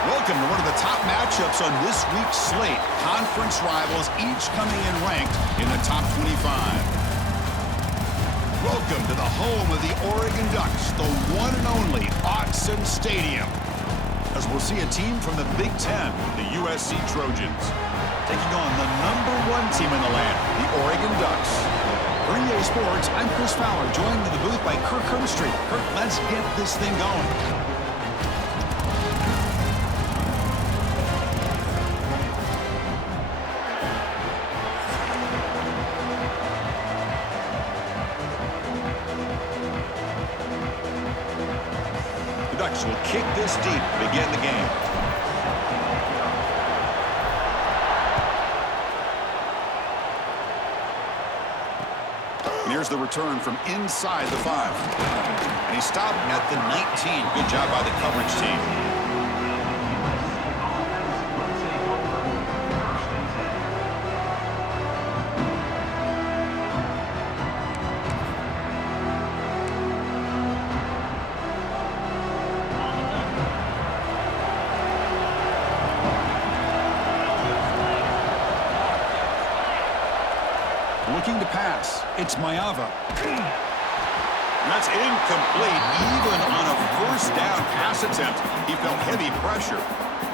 Welcome to one of the top matchups on this week's slate. Conference rivals, each coming in ranked in the top 25. Welcome to the home of the Oregon Ducks, the one and only Autzen Stadium. As we'll see a team from the Big Ten, the USC Trojans, taking on the #1 team in the land, the Oregon Ducks. For EA Sports, I'm Chris Fowler, joined in the booth by Kirk Herbstreit. Kirk, let's get this thing going. Ducks will kick this deep to begin the game. And here's the return from inside the 5. And he stopped at the 19. Good job by the coverage team. Looking to pass. It's Maeva. That's incomplete. Even on a first down pass attempt, he felt heavy pressure.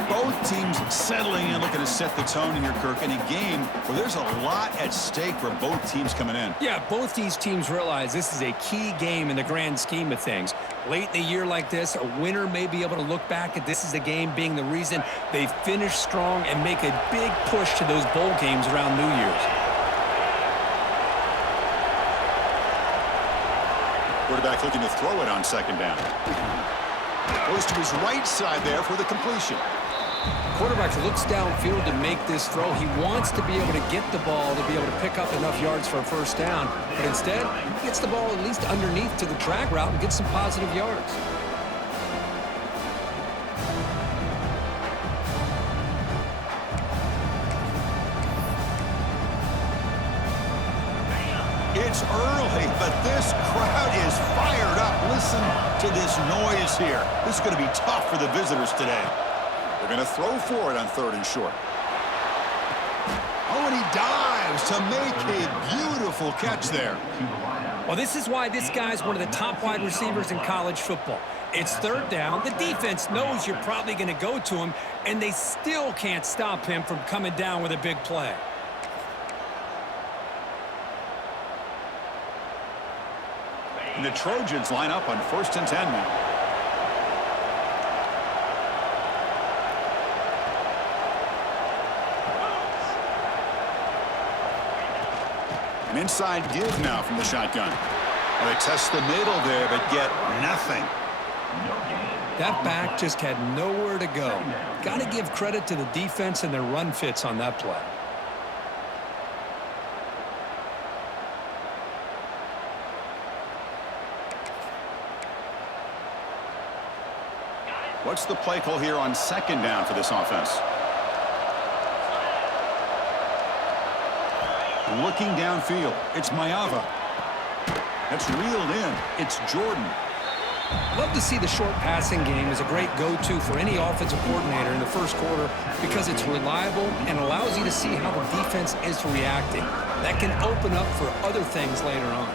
Both teams settling in, looking to set the tone in here, Kirk, in a game where there's a lot at stake for both teams coming in. Yeah, both these teams realize this is a key game in the grand scheme of things. Late in a year like this, a winner may be able to look back at this as a game being the reason they finish strong and make a big push to those bowl games around New Year's. Quarterback looking to throw it on second down. Goes to his right side there for the completion. Quarterback looks downfield to make this throw. He wants to be able to get the ball to be able to pick up enough yards for a first down. But instead, he gets the ball at least underneath to the drag route and gets some positive yards. It's early, but this crowd is fired up. Listen to this noise here. This is going to be tough for the visitors today. They're going to throw for it on 3rd and short. Oh, and he dives to make a beautiful catch there. Well, this is why this guy's one of the top wide receivers in college football. It's 3rd down. The defense knows you're probably going to go to him, and they still can't stop him from coming down with a big play. And the Trojans line up on 1st and 10 now. An inside give now from the shotgun. Well, they test the middle there, but get nothing. That back just had nowhere to go. Got to give credit to the defense and their run fits on that play. What's the play call here on 2nd down for this offense? Looking downfield. It's Maeva. That's reeled in. It's Jordan. Love to see the short passing game as a great go-to for any offensive coordinator in the first quarter because it's reliable and allows you to see how the defense is reacting. That can open up for other things later on.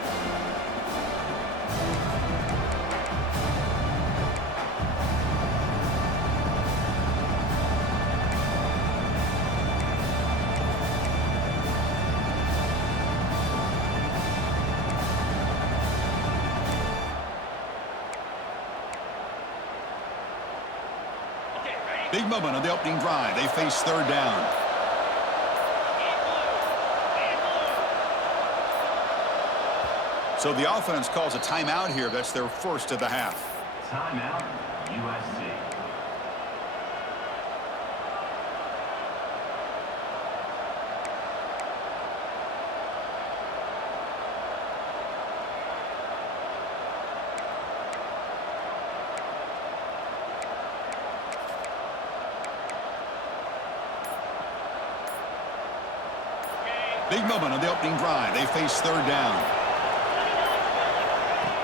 Big moment on the opening drive. They face 3rd down. So the offense calls a timeout here. That's their first of the half. Timeout, USC. Big moment on the opening drive. They face 3rd down.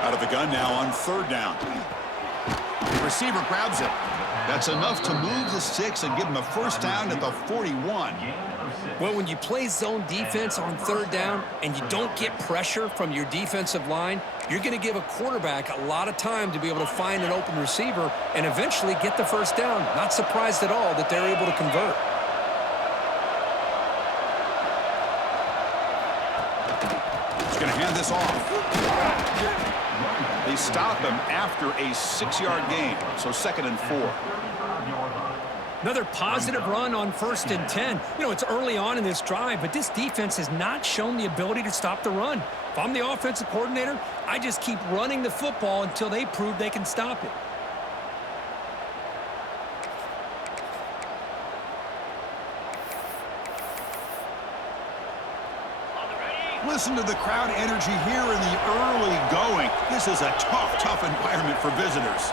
Out of the gun now on 3rd down. receiver grabs it. That's enough to move the sticks and give him a first down at the 41. Well, when you play zone defense on third down and you don't get pressure from your defensive line, you're going to give a quarterback a lot of time to be able to find an open receiver and eventually get the first down. Not surprised at all that they're able to convert. He's going to hand this off. They stop him after a 6-yard gain, so 2nd and 4. Another positive run on 1st and 10. You know, it's early on in this drive, but this defense has not shown the ability to stop the run. If I'm the offensive coordinator, I just keep running the football until they prove they can stop it. Listen to the crowd energy here in the early going. This is a tough environment for visitors.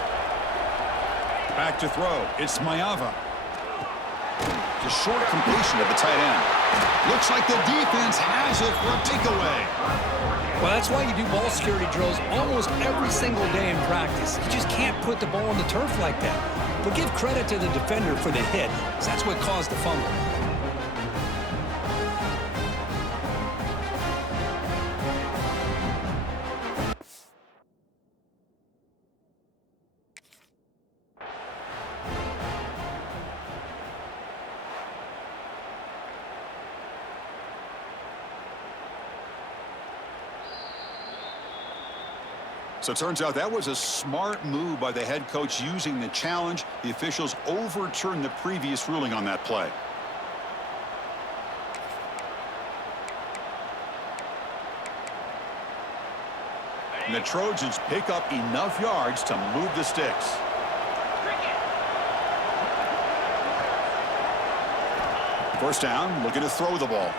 Back to throw. It's Mayava. The short completion of the tight end. Looks like the defense has it for a takeaway. Well, that's why you do ball security drills almost every single day in practice. You just can't put the ball on the turf like that. But give credit to the defender for the hit, because that's what caused the fumble. So it turns out that was a smart move by the head coach using the challenge. The officials overturned the previous ruling on that play. And the Trojans pick up enough yards to move the sticks. First down, looking to throw the ball.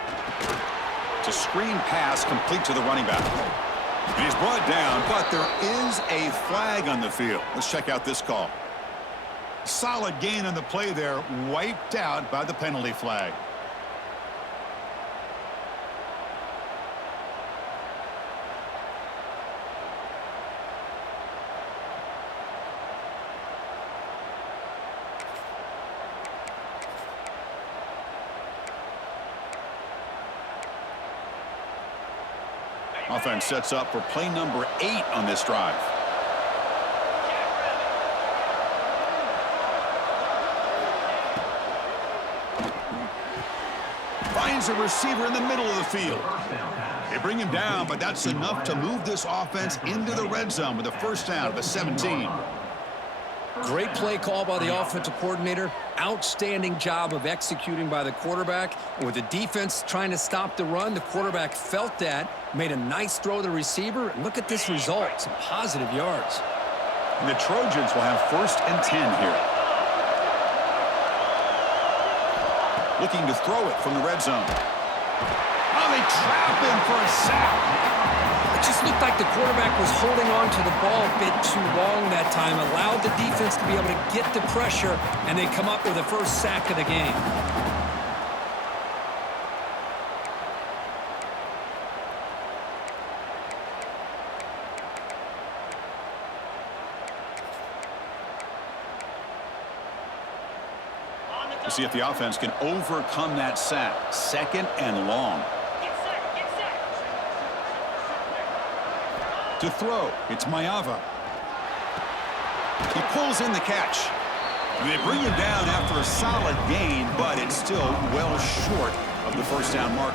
It's a screen pass complete to the running back. And he's brought down, but there is a flag on the field. Let's check out this call. Solid gain on the play there, wiped out by the penalty flag. Offense sets up for play number 8 on this drive. Finds a receiver in the middle of the field. They bring him down, but that's enough to move this offense into the red zone with a first down of a 17. Great play call by the offensive coordinator. Outstanding job of executing by the quarterback. And with the defense trying to stop the run, the quarterback felt that, made a nice throw to the receiver. And look at this result, some positive yards. And the Trojans will have 1st and 10 here. Looking to throw it from the red zone. Oh, they trap him for a sack. It just looked like the quarterback was holding on to the ball a bit too long that time, allowed the defense to be able to get the pressure, and they come up with the first sack of the game. We'll see if the offense can overcome that sack. 2nd and long. To throw, it's Mayava. He pulls in the catch. And they bring him down after a solid gain, but it's still well short of the first down marker.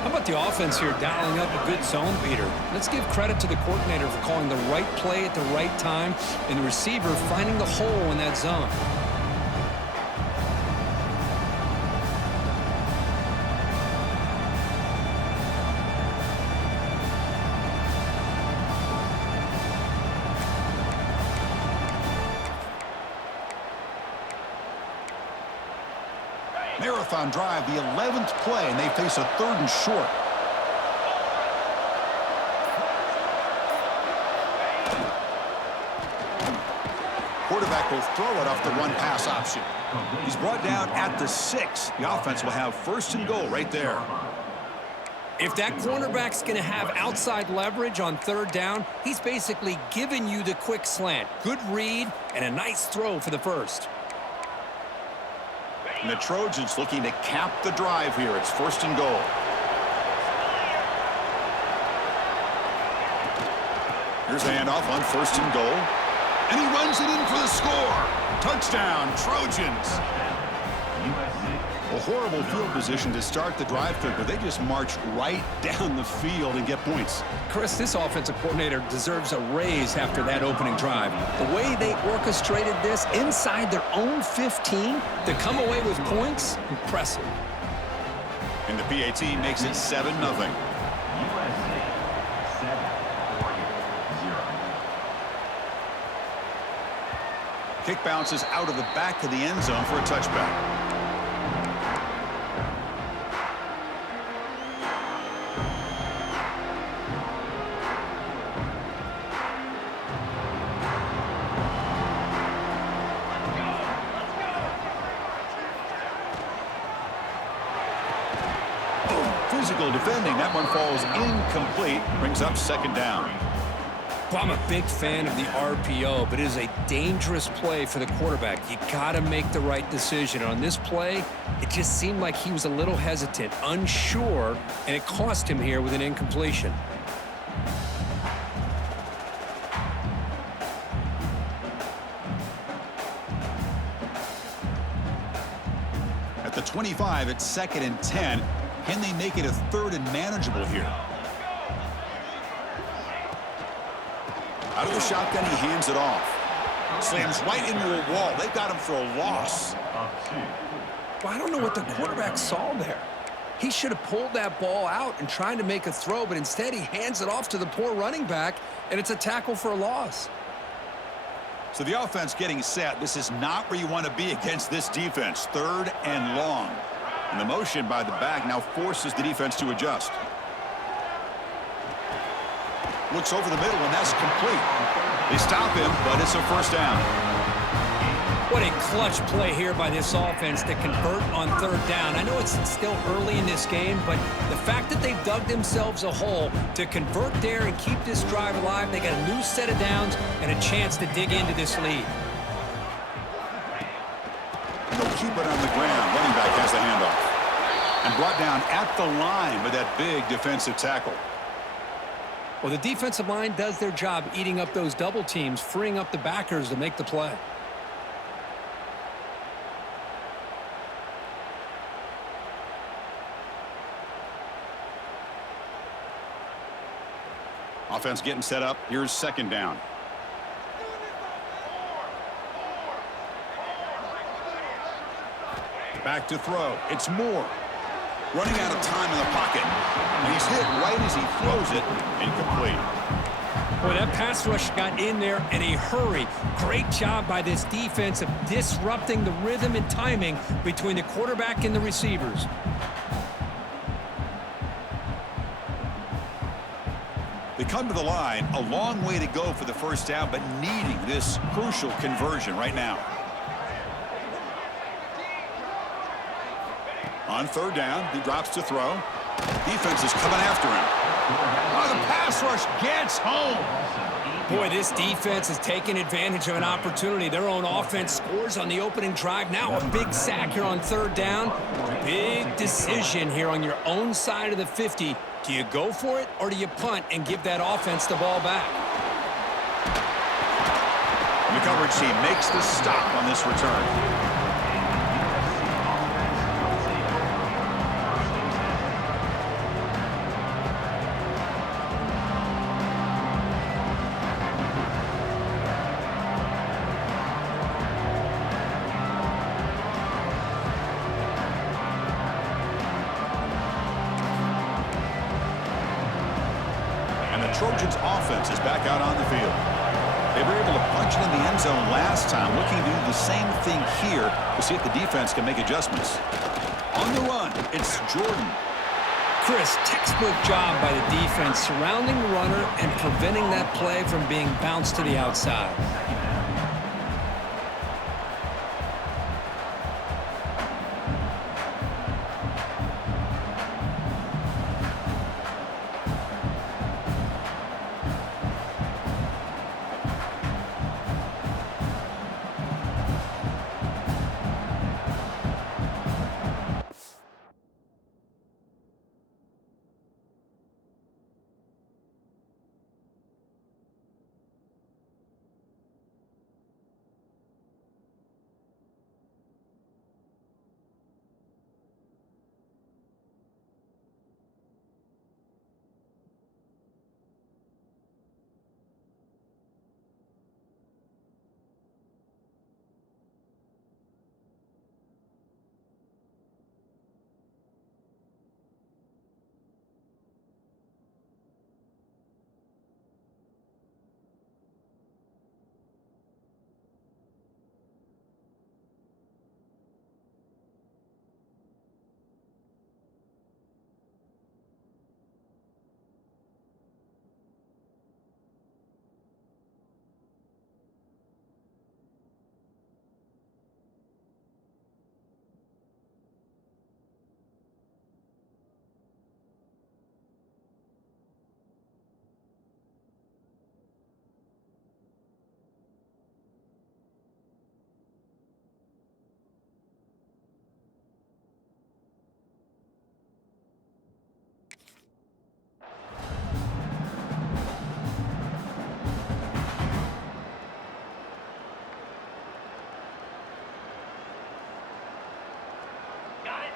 How about the offense here dialing up a good zone beater? Let's give credit to the coordinator for calling the right play at the right time and the receiver finding the hole in that zone. Marathon drive, the 11th play, and they face a 3rd and short. Quarterback will throw it off the run-pass option. He's brought down at the 6. The offense will have 1st and goal right there. If that cornerback's going to have outside leverage on third down, he's basically giving you the quick slant. Good read and a nice throw for the first. And the Trojans looking to cap the drive here. It's 1st and goal. Here's the handoff on 1st and goal. And he runs it in for the score. Touchdown, Trojans. A horrible field position to start the drive through, but they just march right down the field and get points. Chris, this offensive coordinator deserves a raise after that opening drive. The way they orchestrated this inside their own 15 to come away with points, impressive. And the PAT makes it 7-0. USC 7-0. Kick bounces out of the back of the end zone for a touchback. Physical defending. That one falls incomplete. Brings up 2nd down. Well, I'm a big fan of the RPO, but it is a dangerous play for the quarterback. You got to make the right decision. On this play, it just seemed like he was a little hesitant, unsure, and it cost him here with an incompletion. At the 25, it's 2nd and 10. Can they make it a 3rd and manageable here? Out of the shotgun, he hands it off. Slams right into a wall. They've got him for a loss. Well, I don't know what the quarterback saw there. He should have pulled that ball out and tried to make a throw, but instead he hands it off to the poor running back, and it's a tackle for a loss. So the offense getting set. This is not where you want to be against this defense. 3rd and long. And the motion by the back now forces the defense to adjust. Looks over the middle, and that's complete. They stop him, but it's a 1st down. What a clutch play here by this offense to convert on 3rd down. I know it's still early in this game, but the fact that they've dug themselves a hole to convert there and keep this drive alive, they got a new set of downs and a chance to dig into this lead. They'll keep it on the ground. Running back has the handoff. And brought down at the line with that big defensive tackle. Well, the defensive line does their job eating up those double teams, freeing up the backers to make the play. Offense getting set up. Here's 2nd down. Back to throw. It's Moore. Running out of time in the pocket. And he's hit right as he throws it. Incomplete. Boy, that pass rush got in there in a hurry. Great job by this defense of disrupting the rhythm and timing between the quarterback and the receivers. They come to the line. A long way to go for the 1st down, but needing this crucial conversion right now. On 3rd down, he drops to throw. Defense is coming after him. Oh, the pass rush gets home. Boy, this defense is taking advantage of an opportunity. Their own offense scores on the opening drive. Now a big sack here on 3rd down. Big decision here on your own side of the 50. Do you go for it or do you punt and give that offense the ball back? The coverage team makes the stop on this return. Trojans offense is back out on the field. They were able to punch it in the end zone last time, looking to do the same thing here to see if the defense can make adjustments. On the run, it's Jordan. Chris, textbook job by the defense surrounding the runner and preventing that play from being bounced to the outside.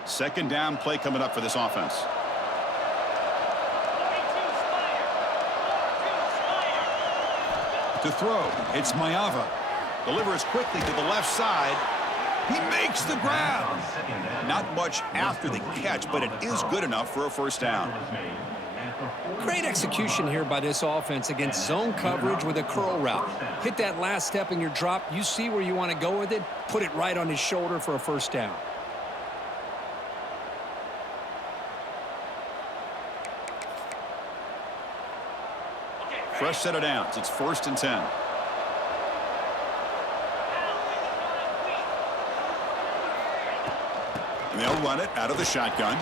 Second down play coming up for this offense. To throw, it's Maeva. Delivers quickly to the left side. He makes the grab. Not much after the catch, but it is good enough for a first down. Great execution here by this offense against zone coverage with a curl route. Hit that last step in your drop. You see where you want to go with it. Put it right on his shoulder for a first down. Fresh set of downs. It's 1st and 10. And they'll run it out of the shotgun.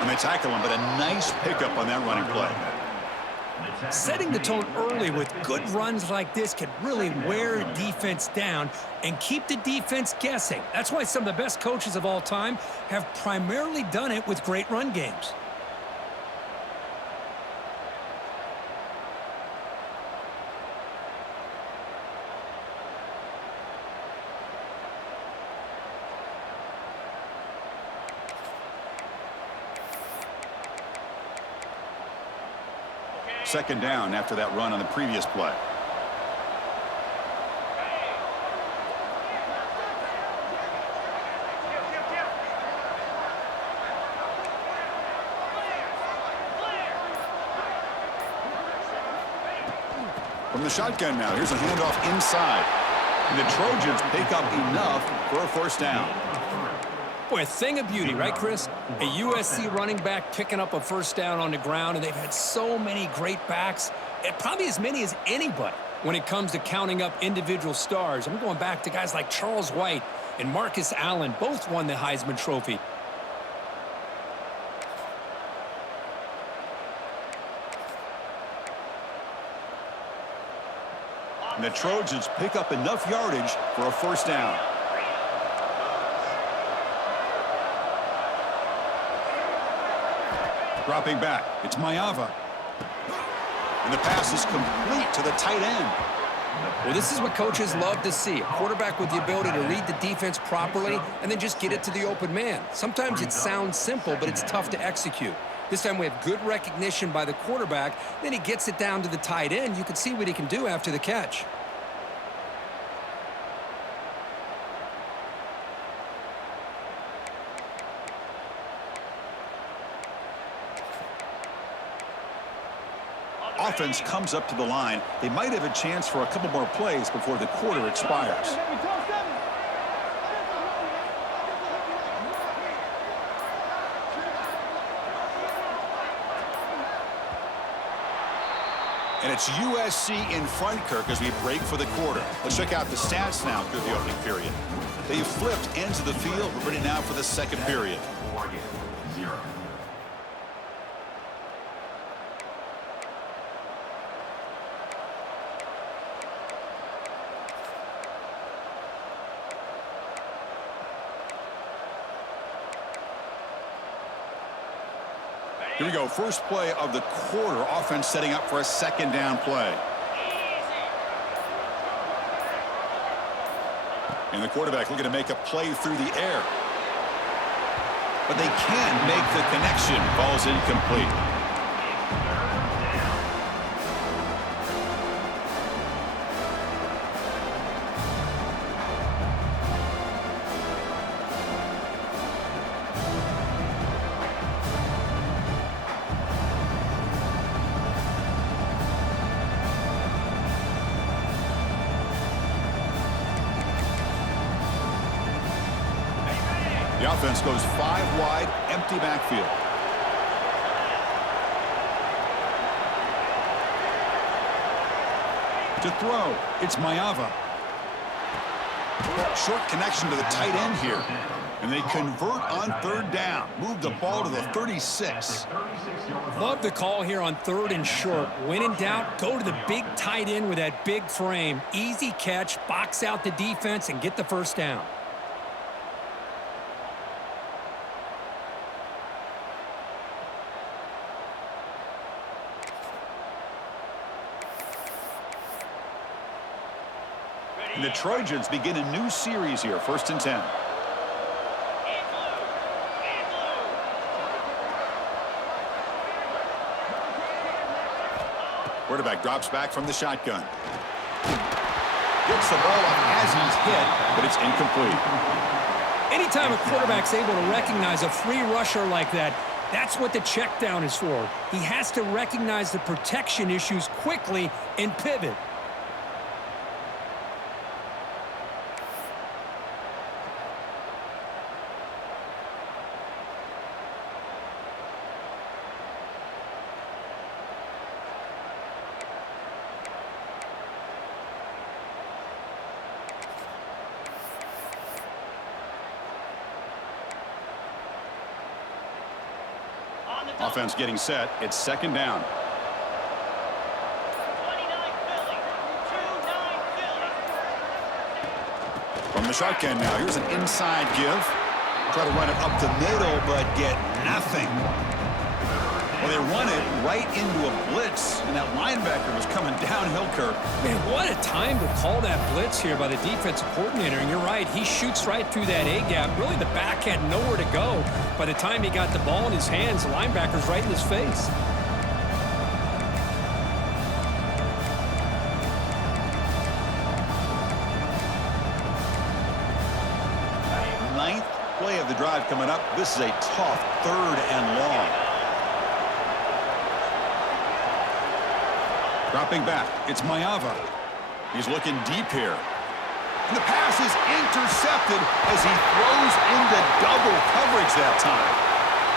And they tackle him, but a nice pickup on that running play. Setting the tone early with good runs like this can really wear a defense down and keep the defense guessing. That's why some of the best coaches of all time have primarily done it with great run games. Second down after that run on the previous play. From the shotgun now, here's a handoff inside. And the Trojans pick up enough for a first down. Boy, a thing of beauty, right, Chris? A USC running back picking up a first down on the ground, and they've had so many great backs, and probably as many as anybody when it comes to counting up individual stars. I'm going back to guys like Charles White and Marcus Allen. Both won the Heisman Trophy. And the Trojans pick up enough yardage for a first down. Dropping back, it's Maeva. And the pass is complete to the tight end. Well, this is what coaches love to see. A quarterback with the ability to read the defense properly and then just get it to the open man. Sometimes it sounds simple, but it's tough to execute. This time we have good recognition by the quarterback. Then he gets it down to the tight end. You can see what he can do after the catch. Offense comes up to the line. They might have a chance for a couple more plays before the quarter expires. And it's USC in front, Kirk, as we break for the quarter. Let's check out the stats now through the opening period. They've flipped ends of the field. We're ready now for the second period. Oregon, 0. Here we go. First play of the quarter. Offense setting up for a second down play. And the quarterback looking to make a play through the air. But they can't make the connection. Ball's incomplete. The offense goes 5 wide, empty backfield. To throw, it's Maeva. Short connection to the tight end here. And they convert on third down. Move the ball to the 36. Love the call here on third and short. When in doubt, go to the big tight end with that big frame. Easy catch, box out the defense, and get the first down. And the Trojans begin a new series here, 1st and 10. Quarterback drops back from the shotgun. Gets the ball up as he's hit, but it's incomplete. Anytime a quarterback's able to recognize a free rusher like that, that's what the check down is for. He has to recognize the protection issues quickly and pivot. Offense getting set. It's second down. From the shotgun now. Here's an inside give. Try to run it up the middle, but get nothing. Well, they run it right into a blitz, and that linebacker was coming downhill, Kirk. Man, what a time to call that blitz here by the defensive coordinator. And you're right, he shoots right through that A-gap. Really, the back had nowhere to go. By the time he got the ball in his hands, the linebacker's right in his face. Ninth play of the drive coming up. This is a tough 3rd and long. Dropping back, it's Mayava. He's looking deep here. And the pass is intercepted as he throws into double coverage that time.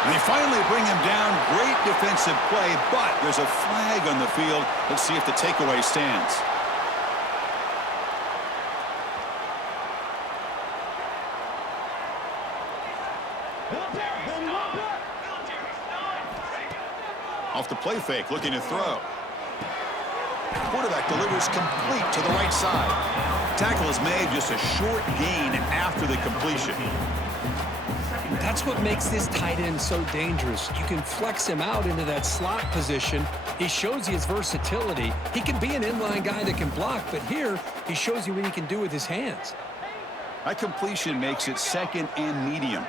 And they finally bring him down. Great defensive play, but there's a flag on the field. Let's see if the takeaway stands. Off the play fake, looking to throw. Quarterback delivers complete to the right side. Tackle is made, just a short gain after the completion. That's what makes this tight end so dangerous. You can flex him out into that slot position. He shows you his versatility. He can be an inline guy that can block, but here he shows you what he can do with his hands. That completion makes it second and medium.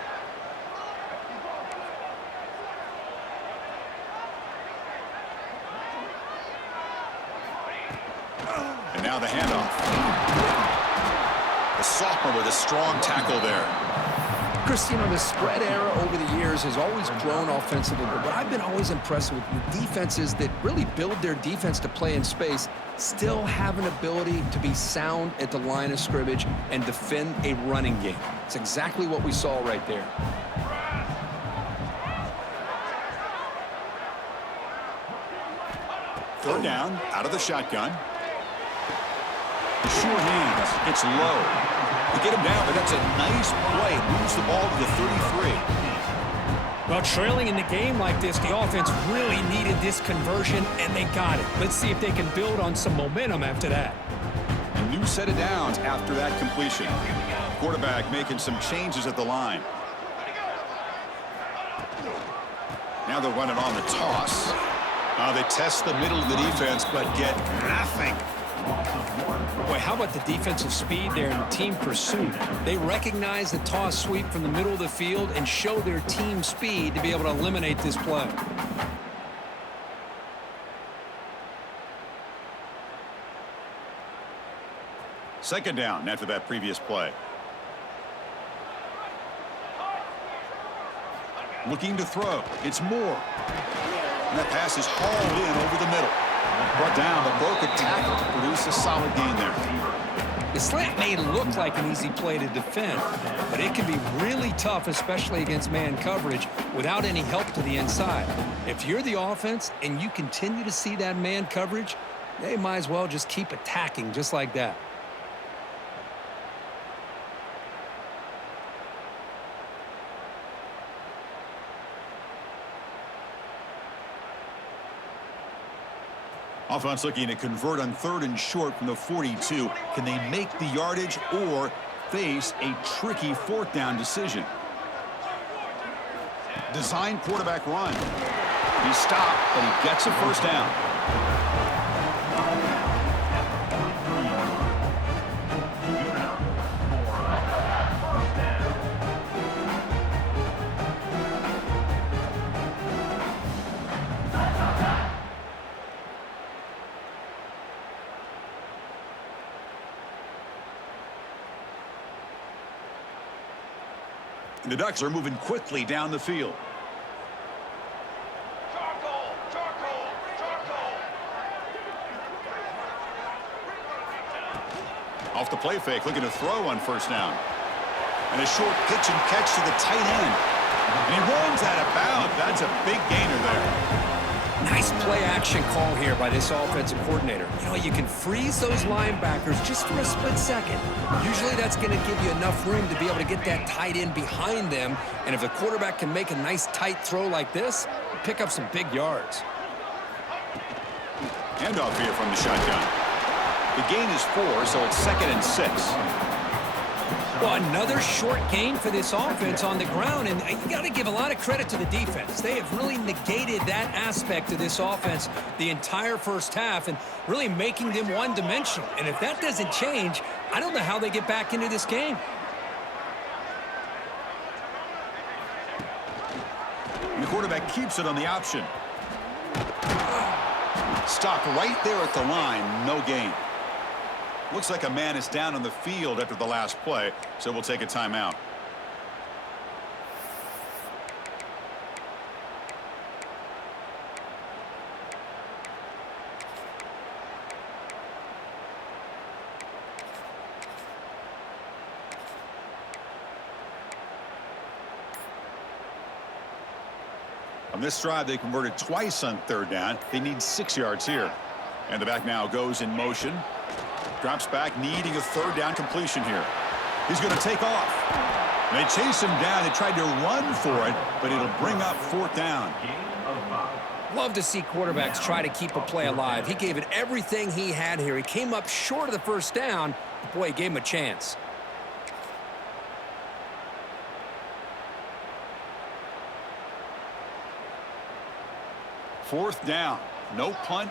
And now the handoff. The sophomore with a strong tackle there. Chris, you know, the spread era over the years has always grown offensively, but what I've been always impressed with defenses that really build their defense to play in space still have an ability to be sound at the line of scrimmage and defend a running game. It's exactly what we saw right there. Third down, out of the shotgun. Short hands, it's low. They get him down, but that's a nice play. Moves the ball to the 33. Well, trailing in the game like this, the offense really needed this conversion, and they got it. Let's see if they can build on some momentum after that. A new set of downs after that completion. Quarterback making some changes at the line. Now they're running on the toss. They test the middle of the defense, but get nothing. Boy, how about the defensive speed there and the team pursuit? They recognize the toss sweep from the middle of the field and show their team speed to be able to eliminate this play. Second down after that previous play. Looking to throw. It's Moore. And that pass is hauled in over the middle. Brought down, but broke a tackle to produce a solid gain there. The slant may look like an easy play to defend, but it can be really tough, especially against man coverage, without any help to the inside. If you're the offense and you continue to see that man coverage, they might as well just keep attacking just like that. Offense looking to convert on 3rd and short from the 42. Can they make the yardage or face a tricky 4th down decision? Design quarterback run. He stopped, but he gets a first down. The Ducks are moving quickly down the field. Off the play fake, looking to throw on first down. And a short pitch and catch to the tight end. And he runs out of bounds. That's a big gainer there. Nice play action call here by this offensive coordinator. You know, you can freeze those linebackers just for a split second. Usually that's going to give you enough room to be able to get that tight end behind them. And if the quarterback can make a nice tight throw like this, pick up some big yards. Handoff here from the shotgun. The gain is 4, so it's 2nd and 6. Well, another short gain for this offense on the ground, and you got to give a lot of credit to the defense. They have really negated that aspect of this offense the entire first half and really making them one-dimensional. And if that doesn't change, I don't know how they get back into this game. And the quarterback keeps it on the option. Stopped right there at the line, no gain. Looks like a man is down on the field after the last play, so we'll take a timeout. On this drive, they converted twice on 3rd down. They need 6 yards here. And the back now goes in motion. Drops back, needing a 3rd down completion here. He's going to take off. And they chase him down. They tried to run for it, but it'll bring up 4th down. Love to see quarterbacks try to keep a play alive. He gave it everything he had here. He came up short of the 1st down. But boy, he gave him a chance. Fourth down. No punt.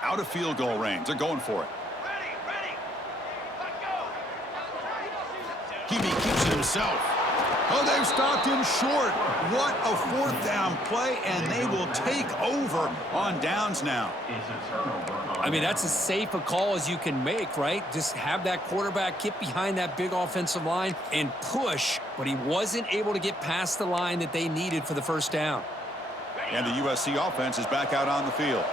Out of field goal range. They're going for it. Hebe keeps it himself. Oh, they've stopped him short. What a 4th down play, and they will take over on downs now. I mean, that's as safe a call as you can make, right? Just have that quarterback get behind that big offensive line and push, but he wasn't able to get past the line that they needed for the 1st down. And the USC offense is back out on the field.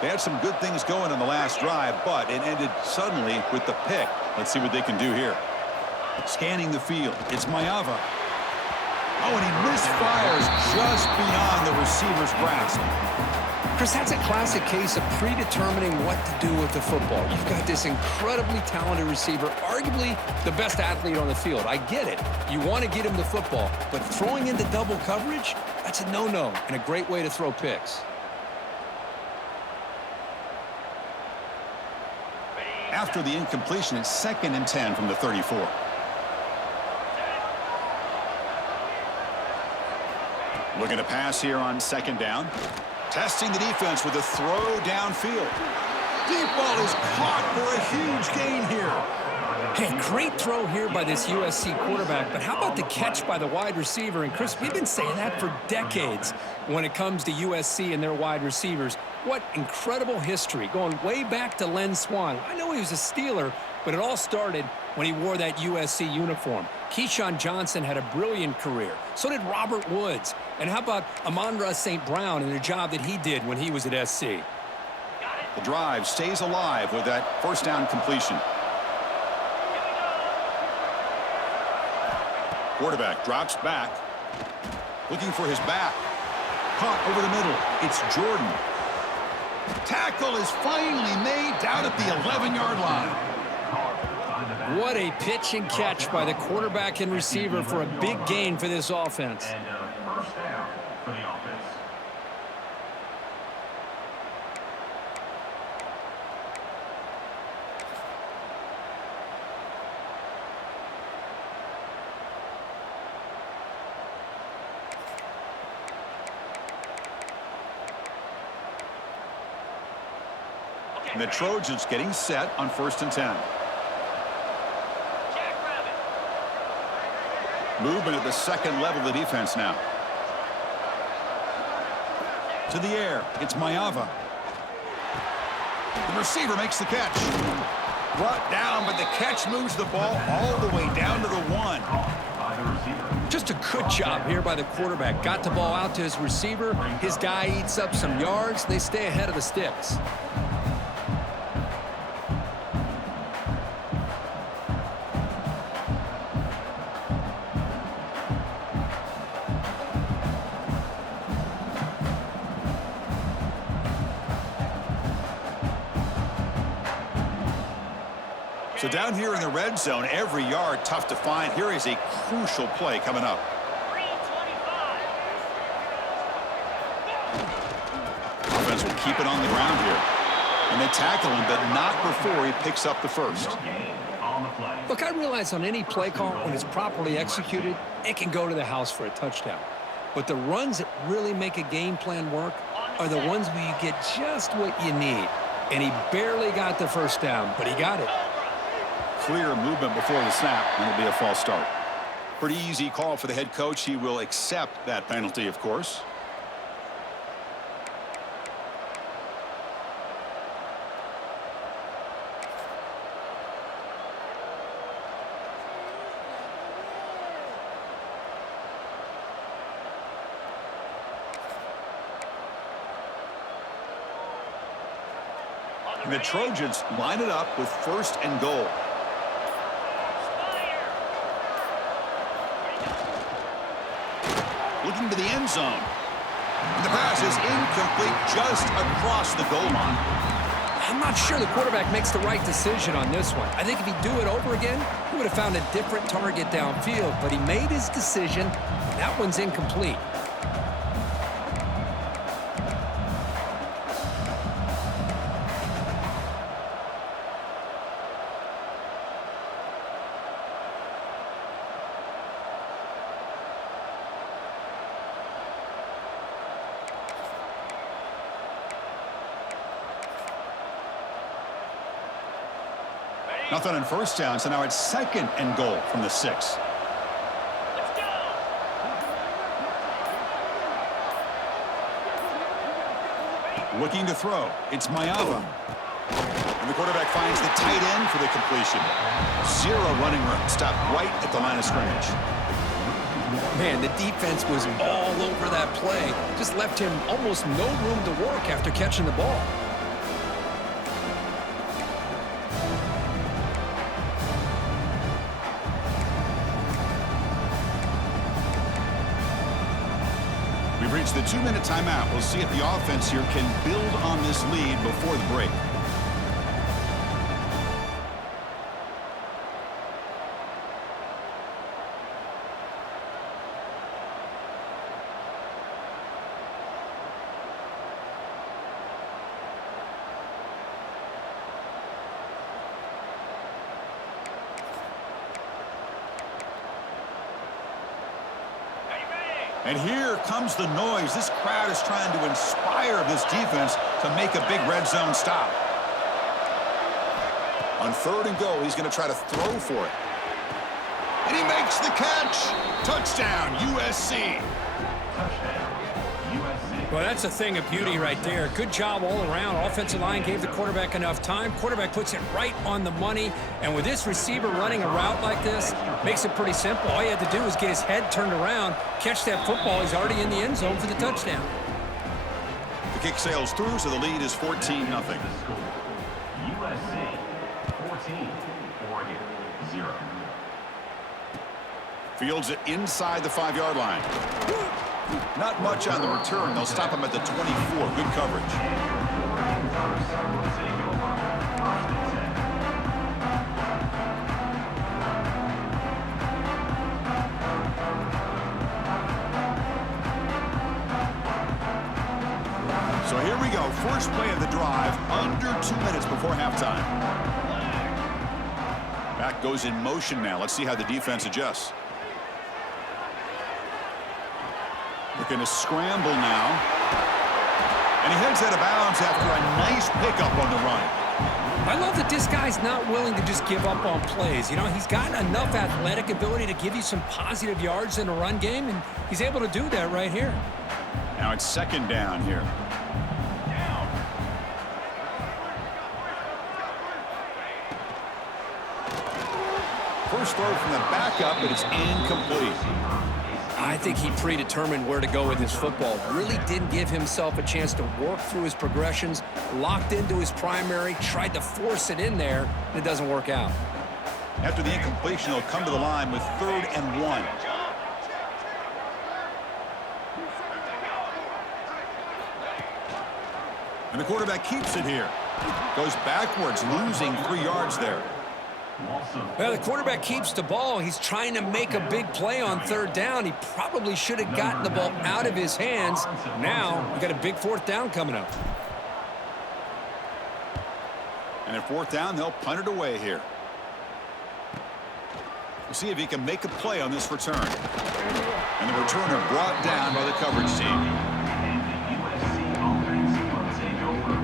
They had some good things going on the last drive, but it ended suddenly with the pick. Let's see what they can do here. Scanning the field, it's Mayava. Oh, and he misfires just beyond the receiver's grasp. Chris, that's a classic case of predetermining what to do with the football. You've got this incredibly talented receiver, arguably the best athlete on the field. I get it. You want to get him the football, but throwing into double coverage, that's a no-no and a great way to throw picks. After the incompletion, it's 2nd and 10 from the 34. Looking to pass here on 2nd down. Testing the defense with a throw downfield. Deep ball is caught for a huge gain here. Hey, great throw here by this USC quarterback, but how about the catch by the wide receiver? And Chris, we've been saying that for decades when it comes to USC and their wide receivers. What incredible history, going way back to Len Swan. I know he was a Steeler, but it all started when he wore that USC uniform. Keyshawn Johnson had a brilliant career. So did Robert Woods. And how about Amon-Ra St. Brown and the job that he did when he was at SC? The drive stays alive with that 1st down completion. Quarterback drops back. Looking for his back. Caught over the middle. It's Jordan. Tackle is finally made down at the 11-yard line. What a pitch and catch by the quarterback and receiver for a big gain for this offense. And 1st down for the offense. And the Trojans getting set on 1st and 10. Movement at the 2nd level of the defense now. To the air, it's Mayava. The receiver makes the catch. Brought down, but the catch moves the ball all the way down to the 1. By the receiver. Just Just a good job here by the quarterback. Got the ball out to his receiver. His guy eats up some yards. They stay ahead of the sticks. So down here in the red zone, every yard tough to find. Here is a crucial play coming up. Offense will keep it on the ground here. And they tackle him, but not before he picks up the first. Look, I realize on any play call, when it's properly executed, it can go to the house for a touchdown. But the runs that really make a game plan work are the ones where you get just what you need. And he barely got the first down, but he got it. Clear movement before the snap, and it'll be a false start. Pretty easy call for the head coach. He will accept that penalty, of course. And the Trojans line it up with 1st and goal. Looking to the end zone. And the pass is incomplete just across the goal line. I'm not sure the quarterback makes the right decision on this one. I think if he'd do it over again, he would have found a different target downfield, but he made his decision. That one's incomplete. Nothing on 1st down, so now it's 2nd and goal from the 6. Let's go. Looking to throw. It's Mayava. And the quarterback finds the tight end for the completion. 0 running room. Stopped right at the line of scrimmage. Man, the defense was all over that play. Just left him almost no room to work after catching the ball. We've reached the 2-minute timeout. We'll see if the offense here can build on this lead before the break. And here comes the noise. This crowd is trying to inspire this defense to make a big red zone stop. On 3rd and goal, he's going to try to throw for it. And he makes the catch. Touchdown, USC. Well, that's a thing of beauty right there. Good job all around. Offensive line gave the quarterback enough time. Quarterback puts it right on the money. And with this receiver running a route like this, makes it pretty simple. All you had to do was get his head turned around, catch that football. He's already in the end zone for the touchdown. The kick sails through, so the lead is 14-0. USC 14, Oregon 0. Fields it inside the 5-yard line. Not much on the return. They'll stop him at the 24. Good coverage. So here we go. First play of the drive. Under 2 minutes before halftime. Back goes in motion now. Let's see how the defense adjusts. Looking to scramble now. And he heads out of bounds after a nice pickup on the run. I love that this guy's not willing to just give up on plays. You know, he's got enough athletic ability to give you some positive yards in a run game, and he's able to do that right here. Now it's 2nd down here. First throw from the backup, but it's incomplete. I think he predetermined where to go with his football. Really didn't give himself a chance to work through his progressions, locked into his primary, tried to force it in there, and it doesn't work out. After the incompletion, he'll come to the line with 3rd and 1. And the quarterback keeps it here. Goes backwards, losing 3 yards there. Well, the quarterback keeps the ball. He's trying to make a big play on 3rd down. He probably should have gotten the ball out of his hands. Now, we got a big 4th down coming up. And at 4th down, they'll punt it away here. We'll see if he can make a play on this return. And the returner brought down by the coverage team. USC offense will take over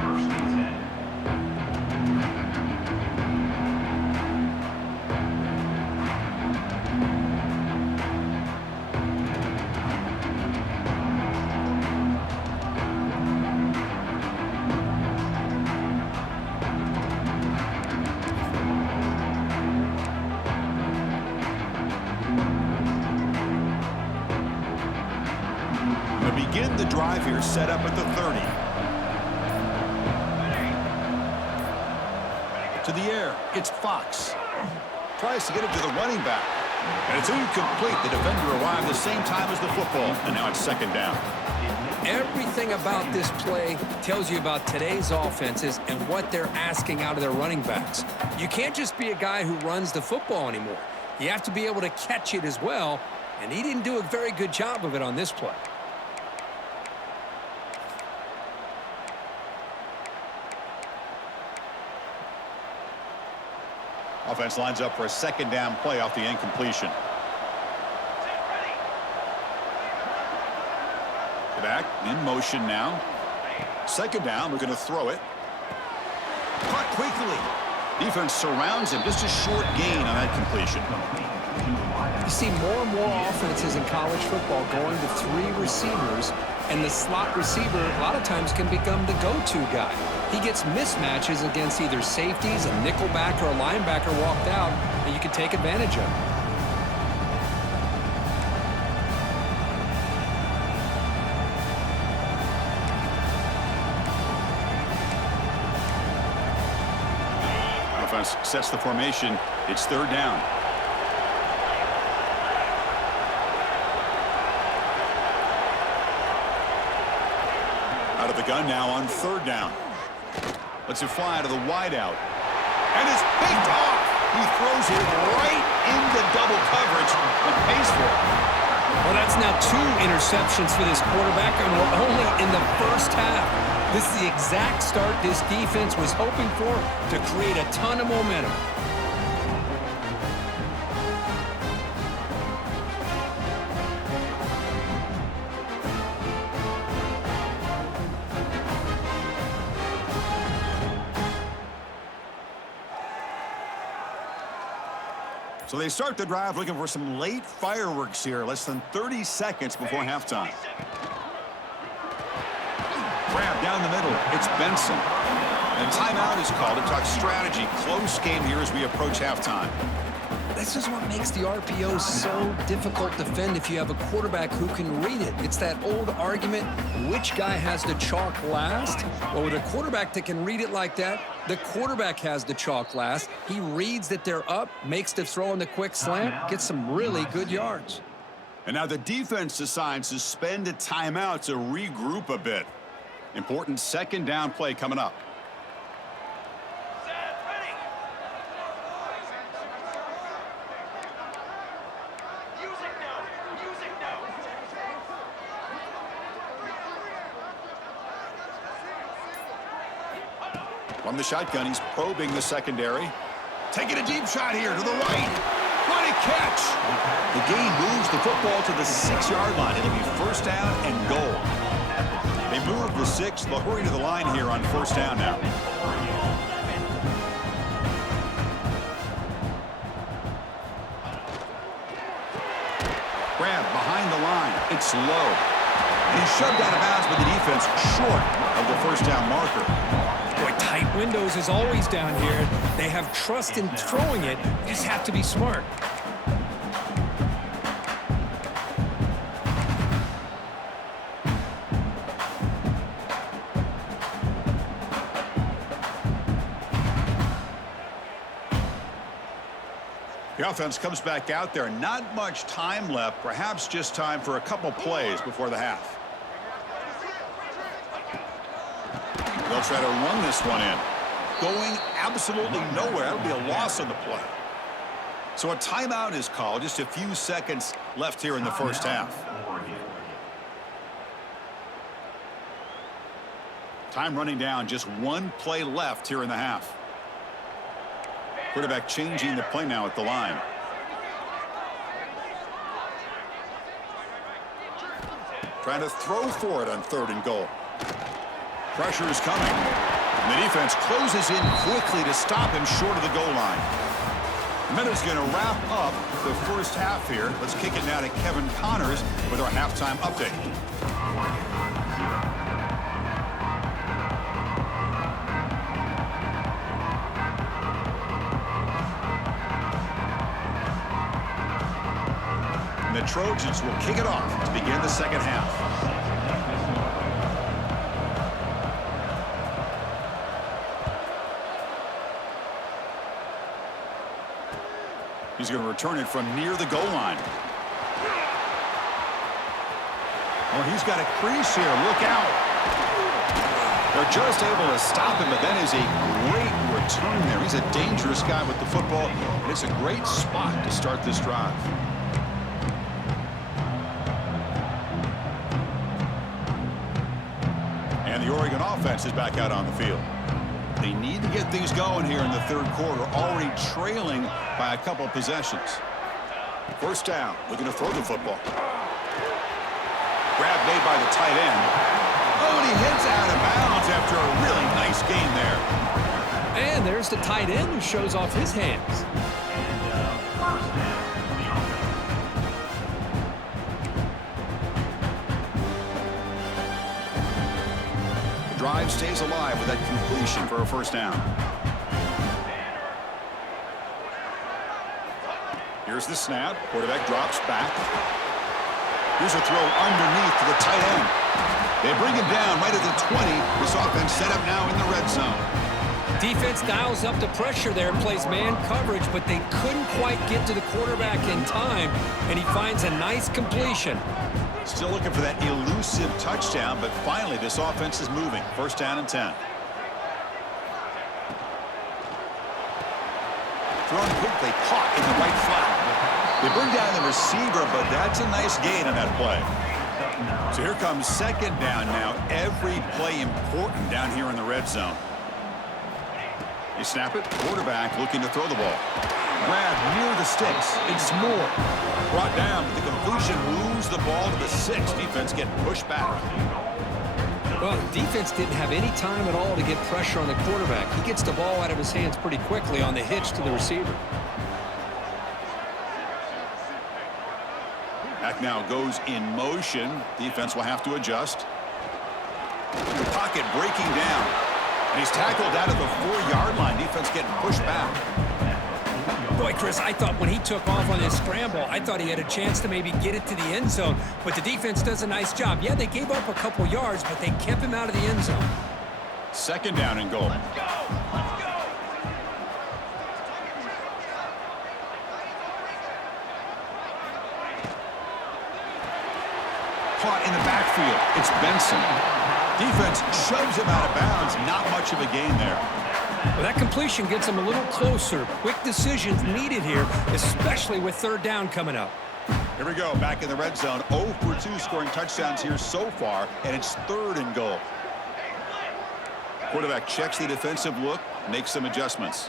1st and 10. Begin the drive here, set up at the 30. To the air, it's Fox. Tries to get it to the running back. And it's incomplete. The defender arrived the same time as the football. And now it's 2nd down. Everything about this play tells you about today's offenses and what they're asking out of their running backs. You can't just be a guy who runs the football anymore. You have to be able to catch it as well. And he didn't do a very good job of it on this play. Offense lines up for a 2nd down play off the incompletion. Back in motion now. 2nd down, we're going to throw it. Caught quickly. Defense surrounds him. Just a short gain on that completion. You see more and more offenses in college football going to 3 receivers, and the slot receiver a lot of times can become the go-to guy. He gets mismatches against either safeties, a nickelback, or a linebacker walked out, and you can take advantage of it. Offense sets the formation. It's 3rd down. Out of the gun now on 3rd down. Lets it fly to the wideout. And it's picked off. He throws it right into double coverage and pays for it. Well, that's now 2 interceptions for this quarterback, and we're only in the 1st half. This is the exact start this defense was hoping for to create a ton of momentum. So they start the drive looking for some late fireworks here, less than 30 seconds before halftime. Grab down the middle. It's Benson. And timeout is called to talk strategy. Close game here as we approach halftime. This is what makes the RPO so difficult to defend if you have a quarterback who can read it. It's that old argument, which guy has the chalk last? Well, with a quarterback that can read it like that, the quarterback has the chalk last. He reads that they're up, makes the throw in the quick slant, gets some really good yards. And now the defense decides to spend a timeout to regroup a bit. Important 2nd down play coming up. From the shotgun, he's probing the secondary. Taking a deep shot here to the right. What a catch! The game moves the football to the 6-yard line. It'll be 1st down and goal. They move the 6. They'll hurry to the line here on 1st down now. Grab behind the line. It's low. And he's shoved out of bounds by the defense short of the 1st down marker. Boy, tight windows is always down here. They have trust in throwing it. You just have to be smart. The offense comes back out there. Not much time left. Perhaps just time for a couple plays before the half. They'll try to run this one in. Going absolutely nowhere. That'll be a loss on the play. So a timeout is called. Just a few seconds left here in the first half. Time running down. Just one play left here in the half. Quarterback changing the play now at the line. Trying to throw for it on 3rd and goal. Pressure is coming. And the defense closes in quickly to stop him short of the goal line. The minute's going to wrap up the first half here. Let's kick it now to Kevin Connors with our halftime update. The Trojans will kick it off to begin the second half. He's going to return it from near the goal line. Oh, he's got a crease here. Look out. They're just able to stop him, but that is a great return there. He's a dangerous guy with the football, and it's a great spot to start this drive. The Oregon offense is back out on the field. They need to get things going here in the 3rd quarter, already trailing by a couple possessions. First down, looking to throw the football. Grab made by the tight end. Oh, and he hits out of bounds after a really nice gain there. And there's the tight end who shows off his hands. First down. Drive stays alive with that completion for a first down. Here's the snap. Quarterback drops back. Here's a throw underneath to the tight end. They bring him down right at the 20. This offense set up now in the red zone. Defense dials up the pressure there and plays man coverage, but they couldn't quite get to the quarterback in time, and he finds a nice completion. Still looking for that elusive touchdown, but finally this offense is moving. First down and 10. Thrown quickly, caught in the right flat. They bring down the receiver, but that's a nice gain on that play. So here comes second down now. Every play important down here in the red zone. You snap it. Quarterback looking to throw the ball. Grab near the sticks. It's Moore. Brought down. The completion moves the ball to the 6. Defense getting pushed back. Well, the defense didn't have any time at all to get pressure on the quarterback. He gets the ball out of his hands pretty quickly on the hitch to the receiver. Back now goes in motion. Defense will have to adjust. The pocket breaking down. And he's tackled out of the 4-yard line. Defense getting pushed back. Boy, Chris, I thought when he took off on his scramble, I thought he had a chance to maybe get it to the end zone. But the defense does a nice job. Yeah, they gave up a couple yards, but they kept him out of the end zone. Second down and goal. Let's go. Let's go. Caught in the backfield. It's Benson. Defense shoves him out of bounds. Not much of a gain there. Well, that completion gets him a little closer. Quick decisions needed here, especially with third down coming up. Here we go. Back in the red zone. 0 for 2 scoring touchdowns here so far, and it's third and goal. Quarterback checks the defensive look, makes some adjustments.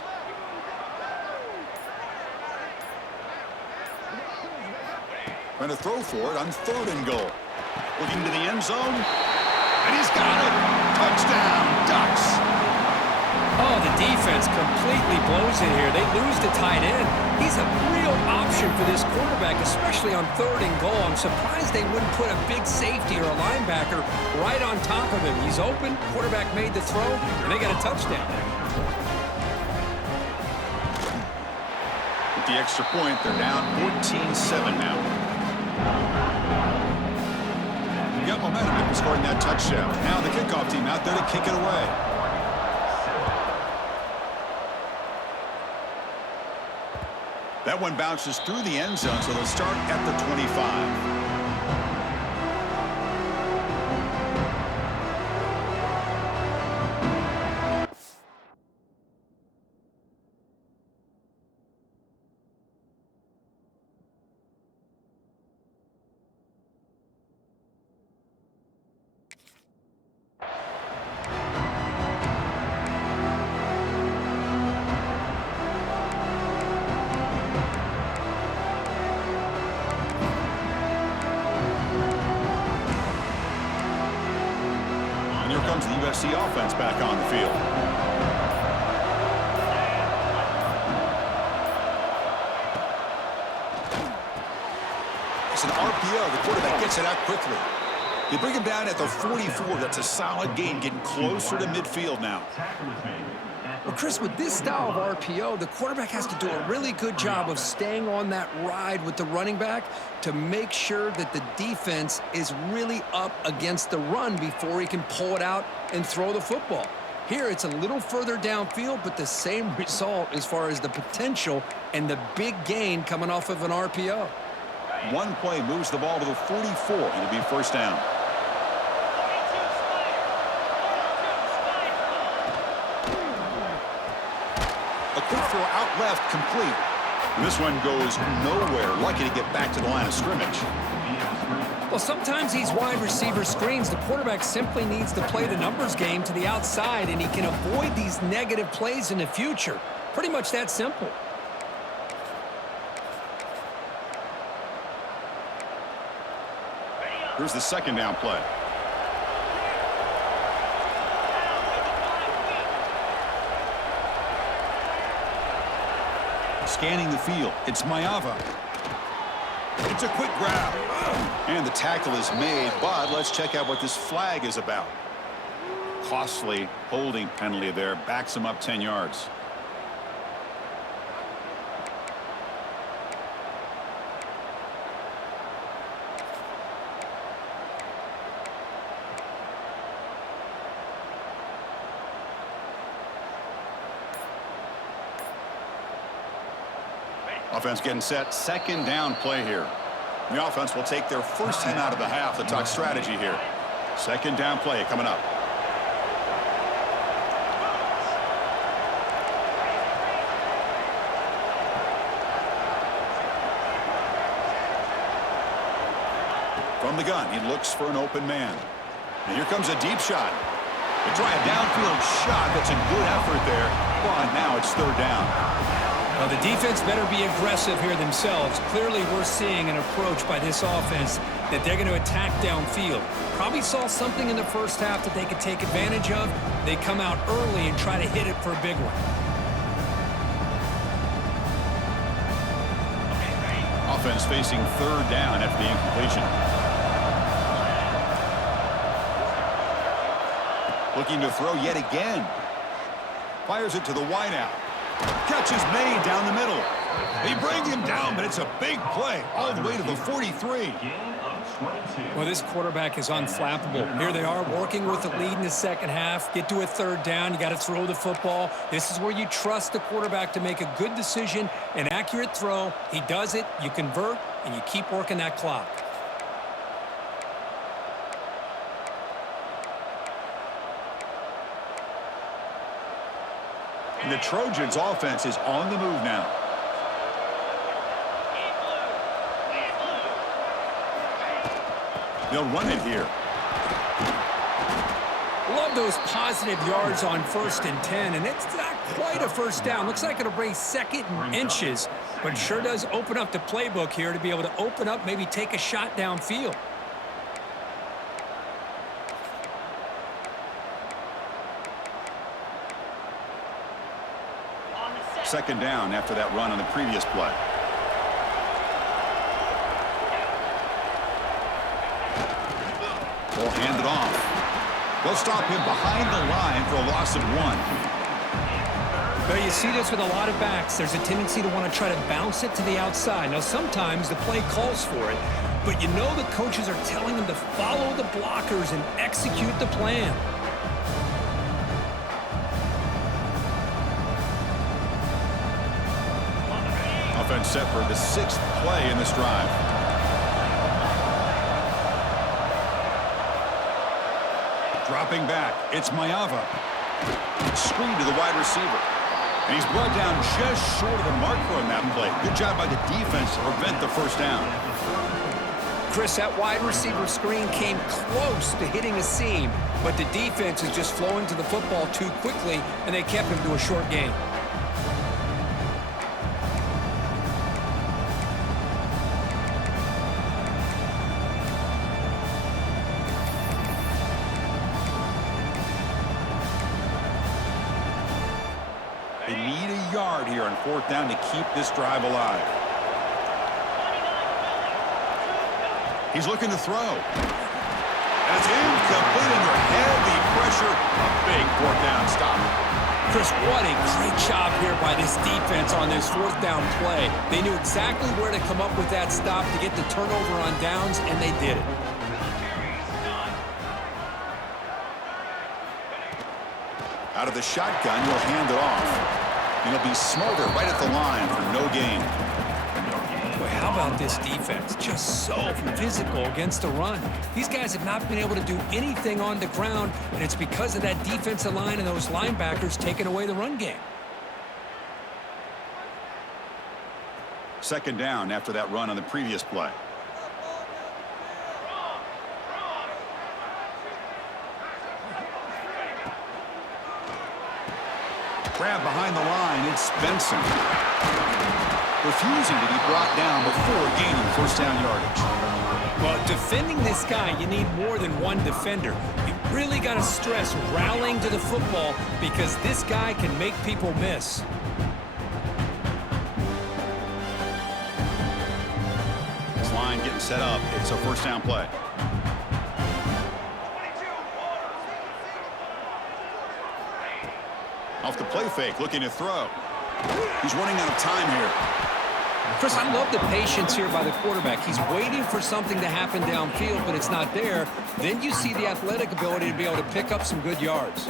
Trying to throw for it on third and goal. Looking to the end zone, and he's got it. Touchdown, Ducks. Oh, the defense completely blows it here. They lose the tight end. He's a real option for this quarterback, especially on third and goal. I'm surprised they wouldn't put a big safety or a linebacker right on top of him. He's open, quarterback made the throw, and they got a touchdown. With the extra point, they're down 14-7 now. You got momentum after scoring that touchdown. Now the kickoff team out there to kick it away. That one bounces through the end zone, so they'll start at the 25. Here comes the USC offense back on the field. It's an RPO. The quarterback gets it out quickly. They bring him down at the 44. That's a solid gain, getting closer to midfield now. Well, Chris, with this style of RPO, the quarterback has to do a really good job of staying on that ride with the running back to make sure that the defense is really up against the run before he can pull it out and throw the football. Here, it's a little further downfield, but the same result as far as the potential and the big gain coming off of an RPO. One play moves the ball to the 44. It'll be first down. A quick throw out left, complete. This one goes nowhere. Lucky to get back to the line of scrimmage. Well, sometimes these wide receiver screens, the quarterback simply needs to play the numbers game to the outside, and he can avoid these negative plays in the future. Pretty much that simple. Here's the second down play. Scanning the field, it's Mayava. It's a quick grab. And the tackle is made, but let's check out what this flag is about. Costly holding penalty there, backs him up 10 yards. Offense getting set. Second down play here. The offense will take their first time out of the half to talk strategy here. Second down play coming up. From the gun, he looks for an open man. And here comes a deep shot. They try a downfield shot. That's a good effort there. But now it's third down. Well, the defense better be aggressive here themselves. Clearly, we're seeing an approach by this offense that they're going to attack downfield. Probably saw something in the first half that they could take advantage of. They come out early and try to hit it for a big one. Offense facing third down after the incompletion. Looking to throw yet again. Fires it to the wideout. Catch is made down the middle. They bring him down, but it's a big play all the way to the 43. Well, this quarterback is unflappable. Here they are working with the lead in the second half. Get to a third down. You got to throw the football. This is where you trust the quarterback to make a good decision, an accurate throw. He does it. You convert, and you keep working that clock. And the Trojans' offense is on the move now. They'll run it here. Love those positive yards on 1st and 10, and it's not quite a first down. Looks like it'll bring second and inches, but sure does open up the playbook here to be able to open up, maybe take a shot downfield. Second down after that run on the previous play. Ball handed off. They'll stop him behind the line for a loss of 1. Well, you see this with a lot of backs. There's a tendency to want to try to bounce it to the outside. Now, sometimes the play calls for it, but you know the coaches are telling them to follow the blockers and execute the plan. Offense set for the 6th play in this drive. Dropping back, it's Mayava. Screen to the wide receiver. And he's brought down just short of the marker on that play. Good job by the defense to prevent the first down. Chris, that wide receiver screen came close to hitting a seam, but the defense is just flowing to the football too quickly, and they kept him to a short gain. They need a yard here on 4th down to keep this drive alive. He's looking to throw. That's incomplete under heavy pressure. A big 4th down stop. Chris, what a great job here by this defense on this 4th down play. They knew exactly where to come up with that stop to get the turnover on downs, and they did it. Out of the shotgun, he'll hand it off. And he'll be smothered right at the line for no gain. Boy, how about this defense? Just so physical against the run. These guys have not been able to do anything on the ground, and it's because of that defensive line and those linebackers taking away the run game. 2nd down after that run on the previous play. Grab behind the line, it's Benson. Refusing to be brought down before gaining 1st down yardage. Well, defending this guy, you need more than one defender. You really got to stress rallying to the football because this guy can make people miss. This line getting set up. It's a 1st down play. Off the play fake, looking to throw. He's running out of time here. Chris, I love the patience here by the quarterback. He's waiting for something to happen downfield, but it's not there. Then you see the athletic ability to be able to pick up some good yards.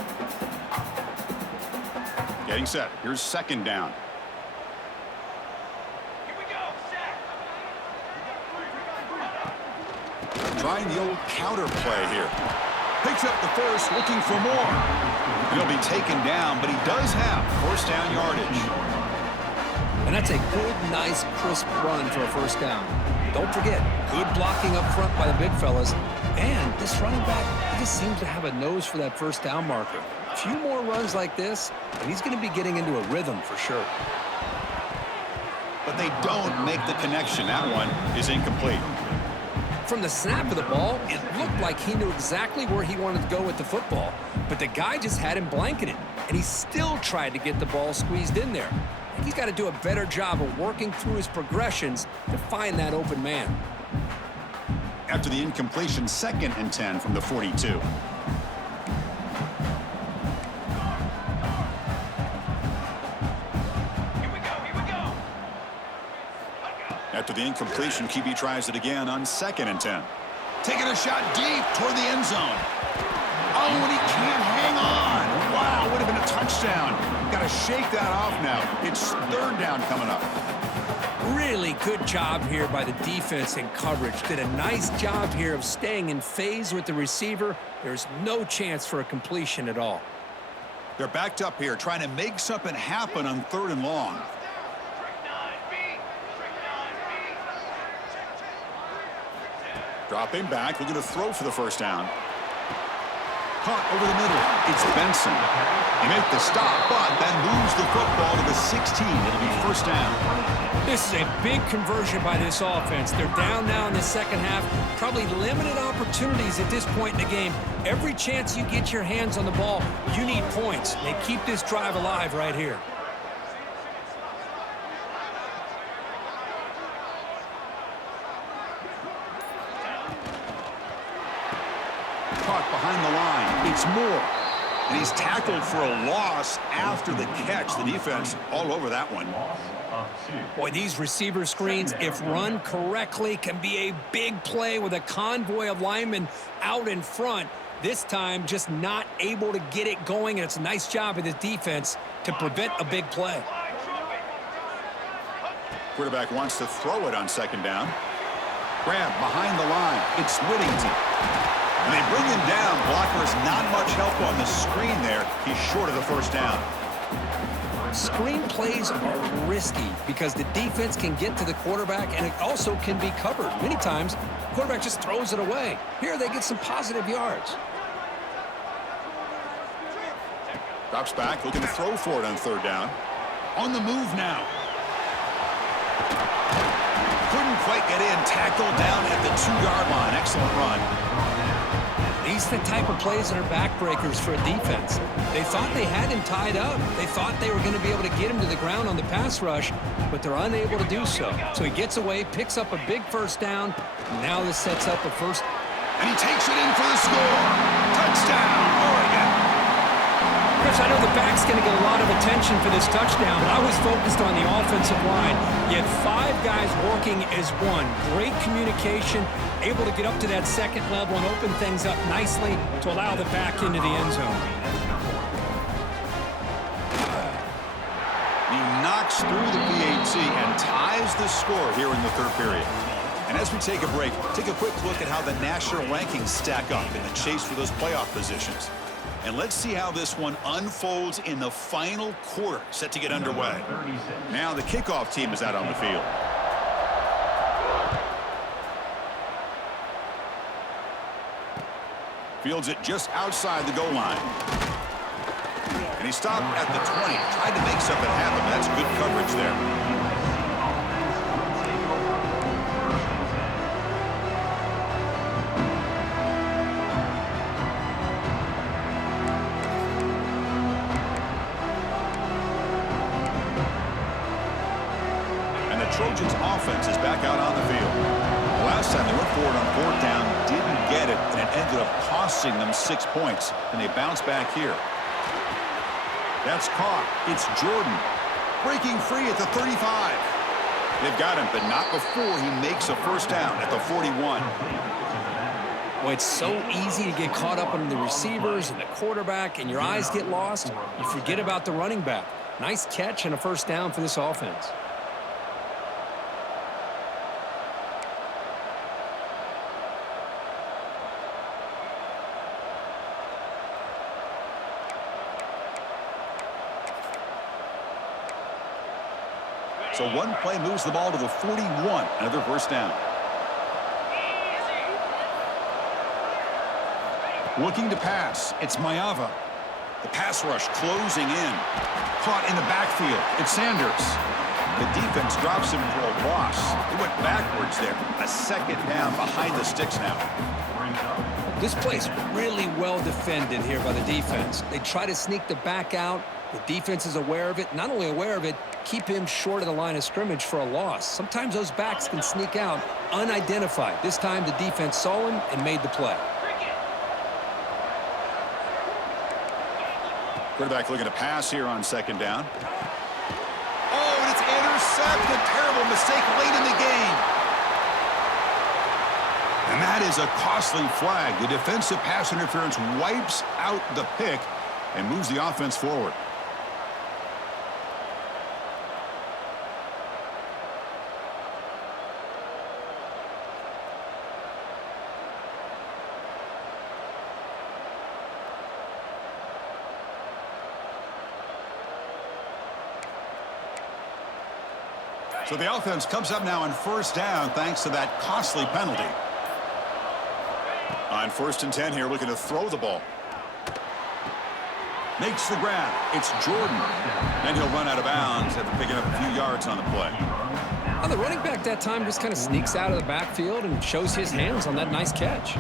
Getting set. Here's 2nd down. Trying the old counter play here. Picks up the first, looking for more. He'll be taken down, but he does have 1st down yardage. And that's a good, nice, crisp run for a 1st down. Don't forget, good blocking up front by the big fellas. And this running back, he just seems to have a nose for that 1st down marker. A few more runs like this, and he's going to be getting into a rhythm for sure. But they don't make the connection. That one is incomplete. From the snap of the ball, it looked like he knew exactly where he wanted to go with the football, but the guy just had him blanketed, and he still tried to get the ball squeezed in there. And he's got to do a better job of working through his progressions to find that open man. After the incompletion, 2nd and 10 from the 42. After the incompletion, QB tries it again on 2nd and 10. Taking a shot deep toward the end zone. Oh, and he can't hang on. Wow, would have been a touchdown. Got to shake that off now. It's 3rd down coming up. Really good job here by the defense in coverage. Did a nice job here of staying in phase with the receiver. There's no chance for a completion at all. They're backed up here trying to make something happen on 3rd and long. Dropping back, looking to throw for the 1st down. Caught over the middle. It's Benson. He made the stop, but then moves the football to the 16. It'll be 1st down. This is a big conversion by this offense. They're down now in the 2nd half. Probably limited opportunities at this point in the game. Every chance you get your hands on the ball, you need points. They keep this drive alive right here. Caught behind the line. It's Moore. And he's tackled for a loss after the catch. The defense all over that one. Boy, these receiver screens, if run correctly, can be a big play with a convoy of linemen out in front. This time, just not able to get it going, and it's a nice job of the defense to prevent a big play. Quarterback wants to throw it on second down. Grab behind the line. It's Whittington. And they bring him down. Blocker's not much help on the screen there. He's short of the first down. Screen plays are risky because the defense can get to the quarterback, and it also can be covered. Many times, the quarterback just throws it away. Here, they get some positive yards. Drops back, looking to throw for it on third down. On the move now. Couldn't quite get in. Tackled down at the 2-yard line. Excellent run. These are the type of plays that are backbreakers for a defense. They thought they had him tied up. They thought they were going to be able to get him to the ground on the pass rush, but they're unable to do so. So he gets away, picks up a big first down. Now this sets up a first. And he takes it in for the score. Touchdown, Oregon. Chris, I know the back's going to get a lot of attention for this touchdown, but I was focused on the offensive line. You had 5 guys working as one. Great communication, able to get up to that second level and open things up nicely to allow the back into the end zone. He knocks through the PAT and ties the score here in the third period. And as we take a break, take a quick look at how the national rankings stack up in the chase for those playoff positions. And let's see how this one unfolds in the final quarter, set to get underway. Now the kickoff team is out on the field. Fields it just outside the goal line. And he stopped at the 20. Tried to make something happen, but that's good coverage there. Trojans offense is back out on the field. Last time they went forward on fourth down, didn't get it, and it ended up costing them 6 points. And they bounce back here. That's caught. It's Jordan breaking free at the 35. They've got him, but not before he makes a first down at the 41. Well, it's so easy to get caught up on the receivers and the quarterback, and your eyes get lost. You forget about the running back. Nice catch and a first down for this offense. So one play moves the ball to the 41. Another first down. Looking to pass. It's Mayava. The pass rush closing in. Caught in the backfield. It's Sanders. The defense drops him for a loss. He went backwards there. A second down behind the sticks now. This play's really well defended here by the defense. They try to sneak the back out. The defense is aware of it. Not only aware of it, keep him short of the line of scrimmage for a loss. Sometimes those backs can sneak out unidentified. This time the defense saw him and made the play. Quarterback looking to pass here on second down. Oh, and it's intercepted. Terrible mistake late in the game. And that is a costly flag. The defensive pass interference wipes out the pick and moves the offense forward. So the offense comes up now on first down thanks to that costly penalty. On 1st and 10 here, looking to throw the ball. Makes the grab. It's Jordan. Then he'll run out of bounds after picking up a few yards on the play. Now the running back that time just kind of sneaks out of the backfield and shows his hands on that nice catch.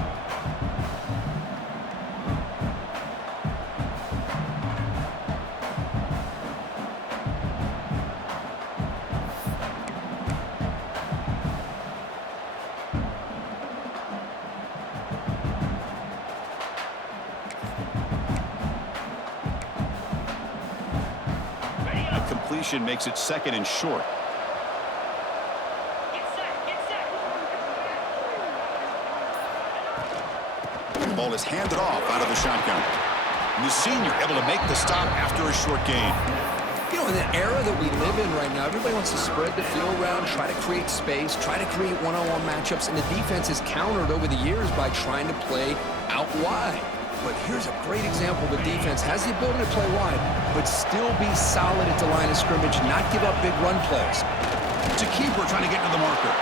Makes it second and short. The ball is handed off out of the shotgun. And the senior able to make the stop after a short gain. You know, in the era that we live in right now, everybody wants to spread the field around, try to create space, try to create one-on-one matchups, and the defense is countered over the years by trying to play out wide. But here's a great example of a defense has the ability to play wide, but still be solid at the line of scrimmage, not give up big run plays. It's a keeper trying to get to the marker.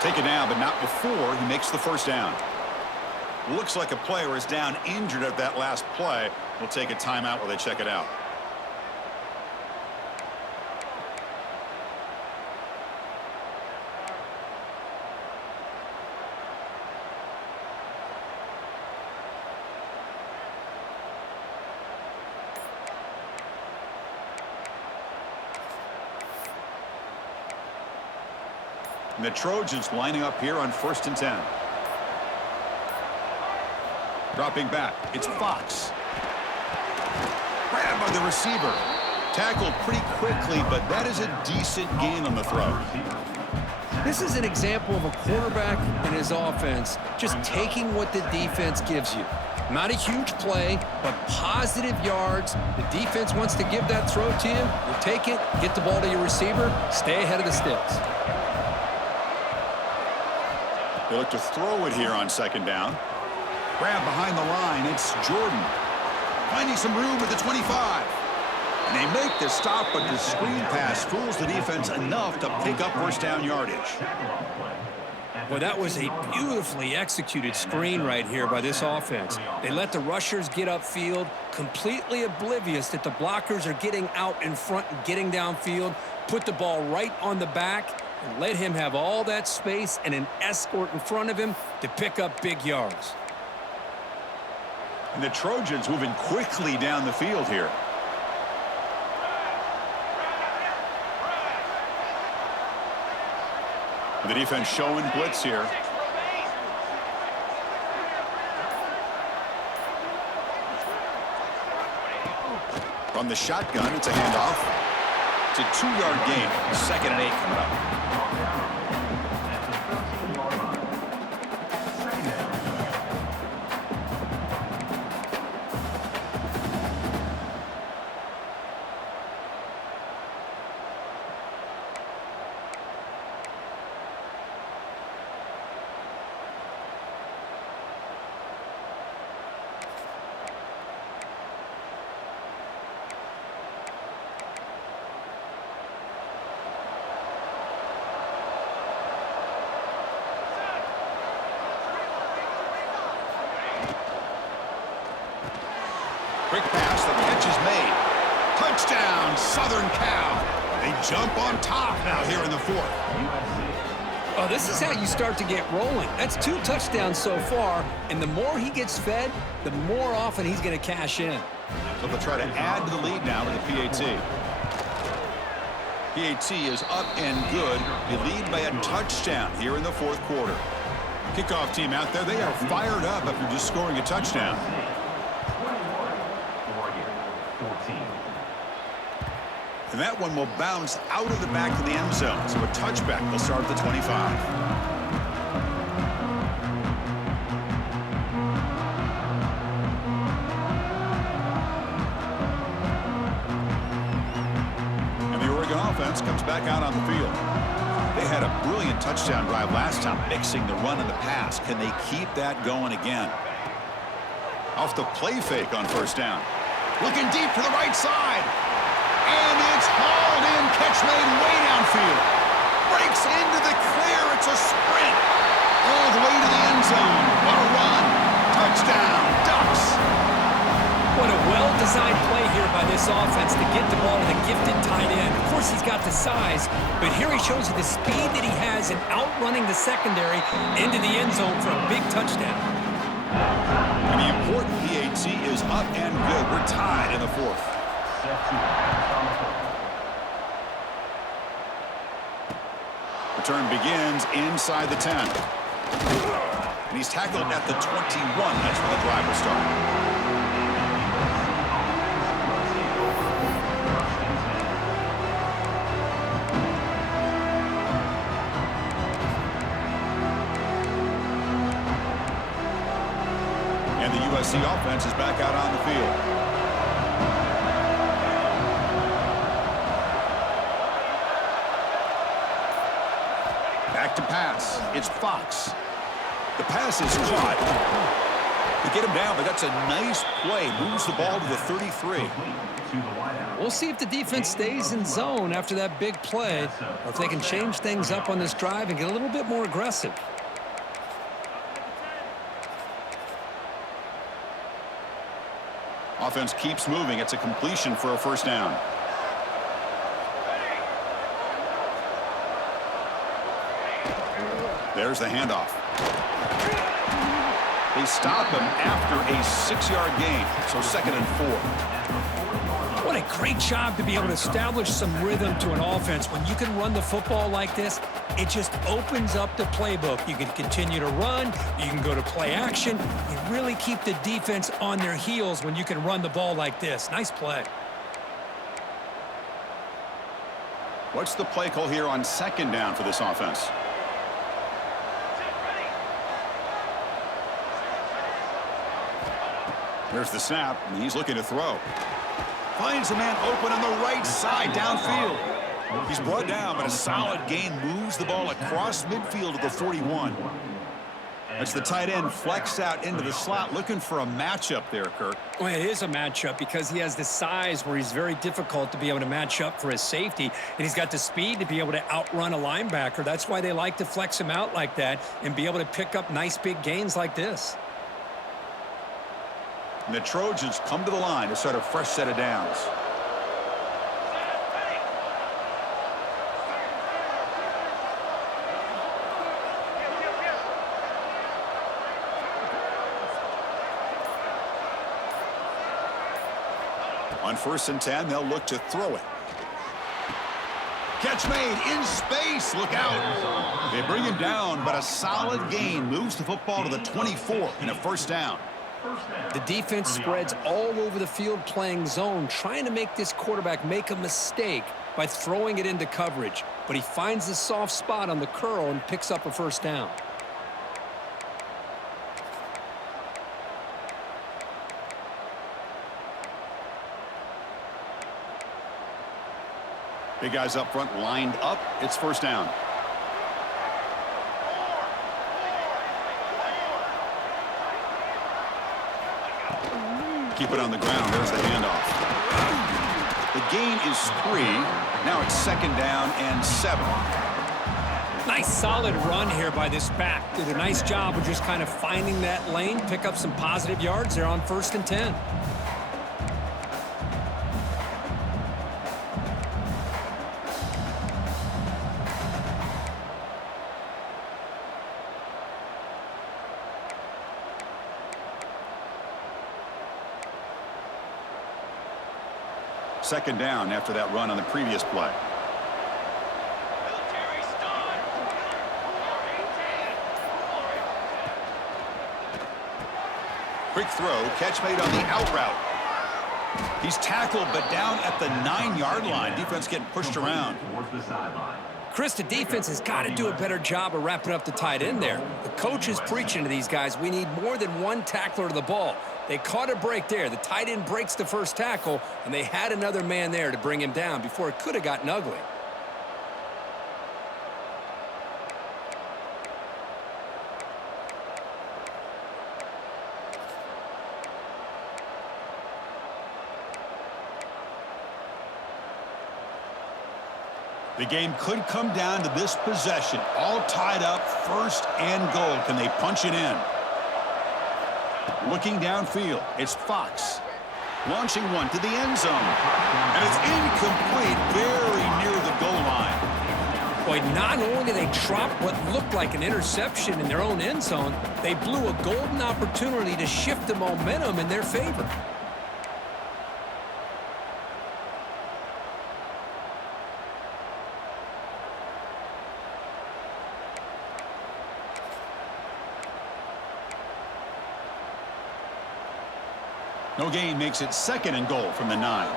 Take it down, but not before he makes the first down. Looks like a player is down injured at that last play. We'll take a timeout while they check it out. And the Trojans lining up here on 1st and 10. Dropping back, it's Fox. Grabbed by the receiver. Tackled pretty quickly, but that is a decent gain on the throw. This is an example of a quarterback and his offense just taking what the defense gives you. Not a huge play, but positive yards. The defense wants to give that throw to you. You take it, get the ball to your receiver, stay ahead of the sticks. They look to throw it here on 2nd down. Grab behind the line. It's Jordan. Finding some room at the 25. And they make the stop, but the screen pass fools the defense enough to pick up 1st down yardage. Well, that was a beautifully executed screen right here by this offense. They let the rushers get upfield, completely oblivious that the blockers are getting out in front and getting downfield, put the ball right on the back, and let him have all that space and an escort in front of him to pick up big yards. And the Trojans moving quickly down the field here. The defense showing blitz here. From the shotgun, it's a handoff. It's a 2-yard gain. 2nd and 8 coming up. Quick pass, the catch is made. Touchdown, Southern Cal. They jump on top now here in the 4th. Oh, this is how you start to get rolling. That's 2 touchdowns so far, and the more he gets fed, the more often he's going to cash in. So they'll try to add to the lead now with the PAT. PAT is up and good. They lead by a touchdown here in the 4th quarter. Kickoff team out there, they are fired up after just scoring a touchdown. And that one will bounce out of the back of the end zone. So a touchback will start at the 25. And the Oregon offense comes back out on the field. They had a brilliant touchdown drive last time, mixing the run and the pass. Can they keep that going again? Off the play fake on 1st down. Looking deep to the right side. And it's hauled in, catch made way downfield. Breaks into the clear, it's a sprint. All the way to the end zone. What a run. Touchdown, Ducks. What a well-designed play here by this offense to get the ball to the gifted tight end. Of course, he's got the size, but here he shows you the speed that he has in outrunning the secondary into the end zone for a big touchdown. And the important PAT is up and good. We're tied in the 4th. Return begins inside the 10. And he's tackled at the 21. That's where the drive will start. And the USC offense is back out on the field. It's Fox. The pass is caught. They get him down, but that's a nice play. Moves the ball to the 33. We'll see if the defense stays in zone after that big play, or if they can change things up on this drive and get a little bit more aggressive. Offense keeps moving. It's a completion for a first down. There's the handoff. They stop him after a 6-yard gain, so 2nd and 4. What a great job to be able to establish some rhythm to an offense. When you can run the football like this, it just opens up the playbook. You can continue to run. You can go to play action. You really keep the defense on their heels when you can run the ball like this. Nice play. What's the play call here on 2nd down for this offense? There's the snap, and he's looking to throw. Finds a man open on the right side downfield. He's brought down, but a solid gain moves the ball across midfield to the 41. That's the tight end flexed out into the slot, looking for a matchup there, Kirk. Well, it is a matchup because he has the size where he's very difficult to be able to match up for his safety, and he's got the speed to be able to outrun a linebacker. That's why they like to flex him out like that and be able to pick up nice big gains like this. And the Trojans come to the line to start a fresh set of downs. On 1st and 10, they'll look to throw it. Catch made in space. Look out. They bring him down, but a solid gain moves the football to the 24 and a first down. The defense spreads all over the field playing zone, trying to make this quarterback make a mistake by throwing it into coverage. But he finds the soft spot on the curl and picks up a first down. Big guys up front lined up. It's first down. Keep it on the ground. There's the handoff. The gain is 3. Now it's 2nd down and 7. Nice solid run here by this back. Did a nice job of just kind of finding that lane, pick up some positive yards there on 1st and 10. Second down after that run on the previous play. Quick throw, catch made on the out route. He's tackled, but down at the 9-yard line. Defense getting pushed around. Chris, the defense has got to do a better job of wrapping up the tight end there. The coach is preaching to these guys, we need more than one tackler to the ball. They caught a break there. The tight end breaks the first tackle, and they had another man there to bring him down before it could have gotten ugly. The game could come down to this possession. All tied up, 1st and goal. Can they punch it in? Looking downfield, it's Fox. Launching one to the end zone. And it's incomplete, very near the goal line. Boy, not only did they drop what looked like an interception in their own end zone, they blew a golden opportunity to shift the momentum in their favor. No gain makes it 2nd and goal from the 9. Let's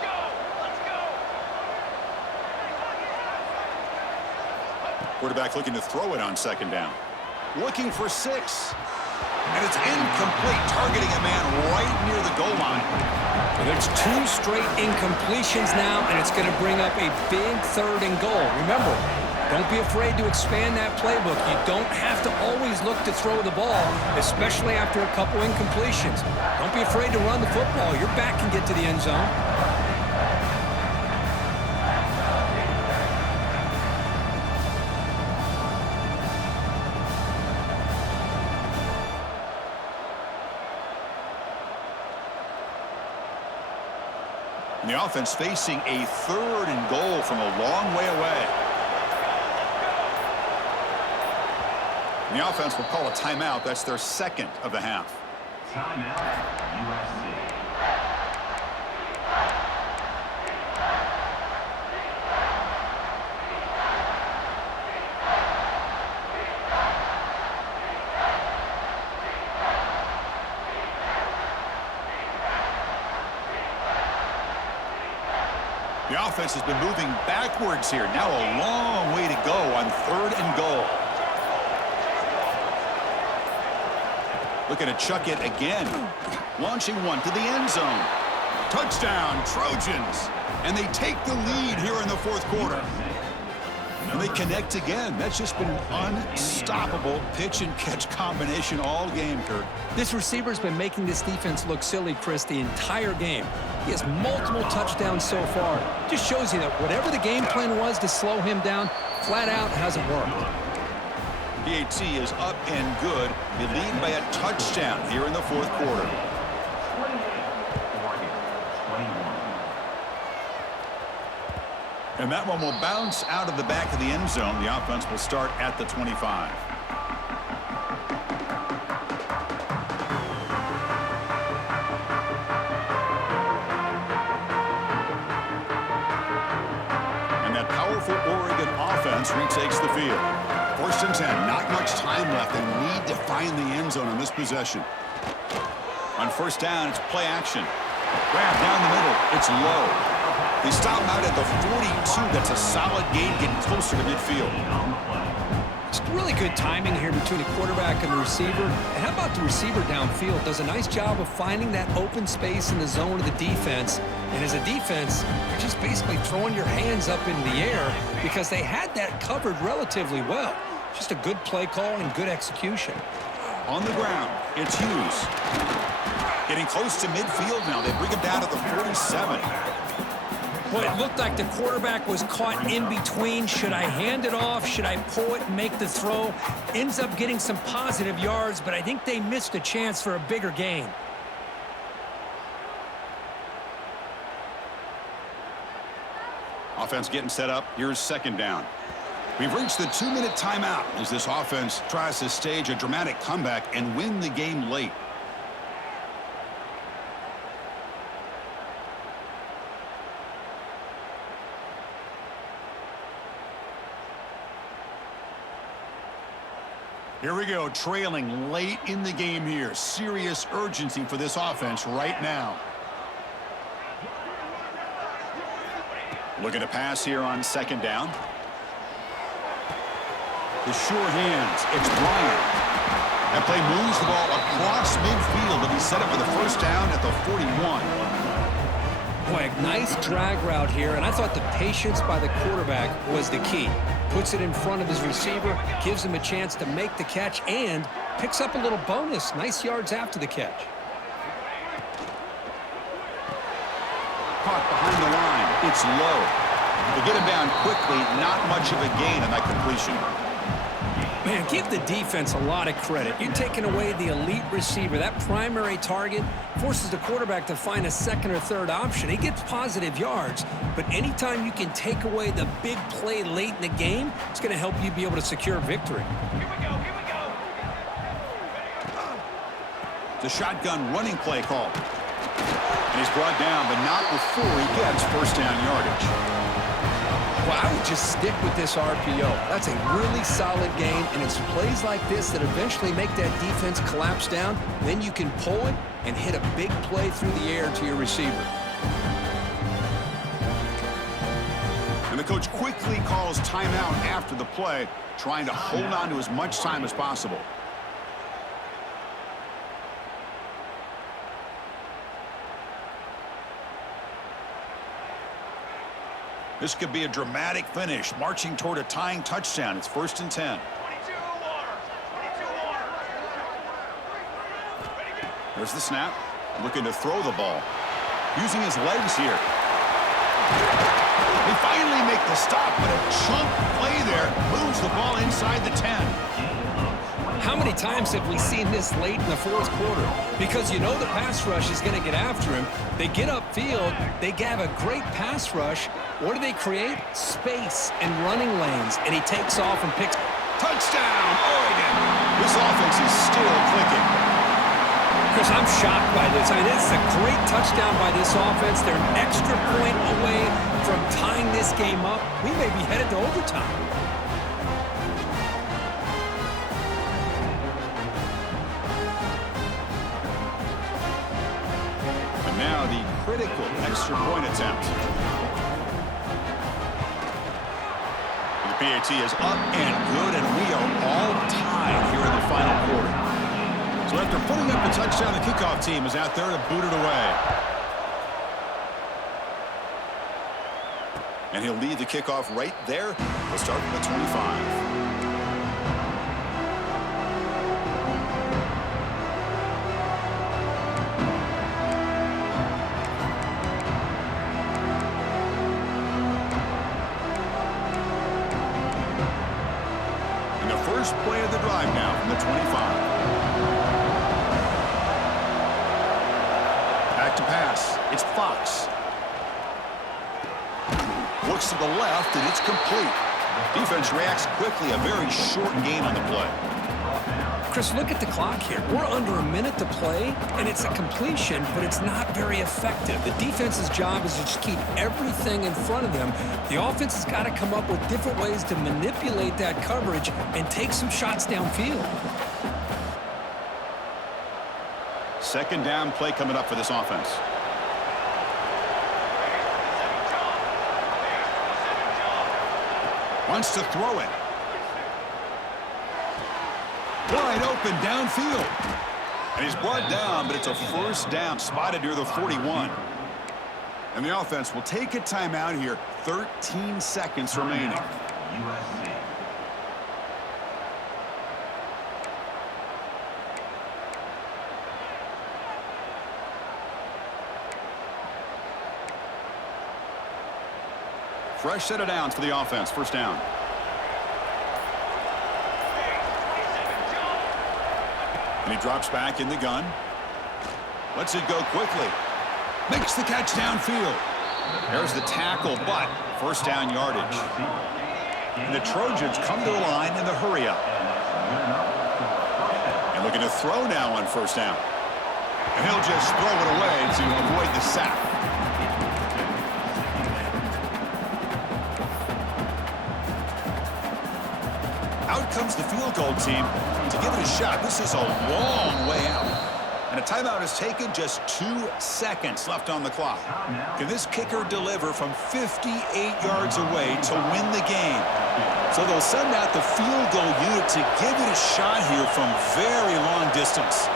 go! Let's go! Quarterback looking to throw it on 2nd down. Looking for 6. And it's incomplete, targeting a man right near the goal line. Well, there's 2 straight incompletions now, and it's going to bring up a big 3rd and goal. Remember, Don't be afraid to expand that playbook. You don't have to always look to throw the ball, especially after a couple incompletions. Don't be afraid to run the football. Your back can get to the end zone. The offense facing a 3rd and goal from a long way away. The offense will call a timeout. That's their 2nd of the half. Timeout, USC. The offense has been moving backwards here. Now a long way to go on 3rd and goal. Looking to chuck it again. Launching one to the end zone. Touchdown, Trojans. And they take the lead here in the 4th quarter. And they connect again. That's just been an unstoppable pitch-and-catch combination all game, Kurt. This receiver's been making this defense look silly, Chris, the entire game. He has multiple touchdowns so far. Just shows you that whatever the game plan was to slow him down, flat out hasn't worked. PAT is up and good. They lead by a touchdown here in the 4th quarter. 28, Oregon, 21. And that one will bounce out of the back of the end zone. The offense will start at the 25. And that powerful Oregon offense retakes the field. 1st and 10, not much time left. They need to find the end zone on this possession. On 1st down, it's play action. Grab down the middle. It's low. They stop him out at the 42. That's a solid gain, getting closer to midfield. It's really good timing here between the quarterback and the receiver. And how about the receiver downfield? Does a nice job of finding that open space in the zone of the defense. And as a defense, you're just basically throwing your hands up in the air because they had that covered relatively well. Just a good play call and good execution. On the ground, it's Hughes. Getting close to midfield now. They bring him down to the 47. Well, it looked like the quarterback was caught in between. Should I hand it off? Should I pull it and make the throw? Ends up getting some positive yards, but I think they missed a chance for a bigger gain. Offense getting set up. Here's 2nd down. We've reached the 2-minute timeout as this offense tries to stage a dramatic comeback and win the game late. Here we go, trailing late in the game here. Serious urgency for this offense right now. Looking to pass here on 2nd down. The sure hands, it's Bryant. That play moves the ball across midfield to be set up for the 1st down at the 41. Boy, a nice drag route here, and I thought the patience by the quarterback was the key. Puts it in front of his receiver, gives him a chance to make the catch, and picks up a little bonus. Nice yards after the catch. Caught behind the line. It's low. They get him down quickly. Not much of a gain on that completion. Man, give the defense a lot of credit. You're taking away the elite receiver. That primary target forces the quarterback to find a 2nd or 3rd option. He gets positive yards, but anytime you can take away the big play late in the game, it's going to help you be able to secure victory. Here we go, here we go. The shotgun running play call. And he's brought down, but not before he gets 1st down yardage. Well, I would just stick with this RPO. That's a really solid game, and it's plays like this that eventually make that defense collapse down. Then you can pull it and hit a big play through the air to your receiver. And the coach quickly calls timeout after the play, trying to hold on to as much time as possible. This could be a dramatic finish, marching toward a tying touchdown. It's 1st and 10. There's the snap. Looking to throw the ball. Using his legs here. They finally make the stop, but a chunk play there moves the ball inside the 10. How many times have we seen this late in the fourth quarter? Because you know the pass rush is going to get after him. They get upfield. They have a great pass rush. What do they create? Space and running lanes. And he takes off and picks. Touchdown, Oregon. This offense is still clicking. Chris, I'm shocked by this. I mean, it's a great touchdown by this offense. They're an extra point away from tying this game up. We may be headed to overtime. And now the critical extra point attempt. The PAT is up and good, and we are all tied here in the final quarter. So after putting up the touchdown, the kickoff team is out there to boot it away. And he'll lead the kickoff right there. We'll start at the 25. And the first play of the drive now from the 25. To pass. It's Fox. Looks to the left, and it's complete. Defense reacts quickly. A very short gain on the play. Chris, look at the clock here. We're under a minute to play, and it's a completion, but it's not very effective. The defense's job is to just keep everything in front of them. The offense has got to come up with different ways to manipulate that coverage and take some shots downfield. Second down play coming up for this offense. Wants to throw it. Wide open downfield. And he's brought down, but it's a first down, spotted near the 41. And the offense will take a timeout here. 13 seconds remaining. USC. Fresh set of downs for the offense. First down. And he drops back in the gun. Lets it go quickly. Makes the catch downfield. There's the tackle, but first down yardage. And the Trojans come to the line in the hurry up. And looking to throw now on first down. And he'll just throw it away to avoid the sack. Out comes the field goal team to give it a shot. This is a long way out. And a timeout is taken, just 2 seconds left on the clock. Can this kicker deliver from 58 yards away to win the game? So they'll send out the field goal unit to give it a shot here from very long distance.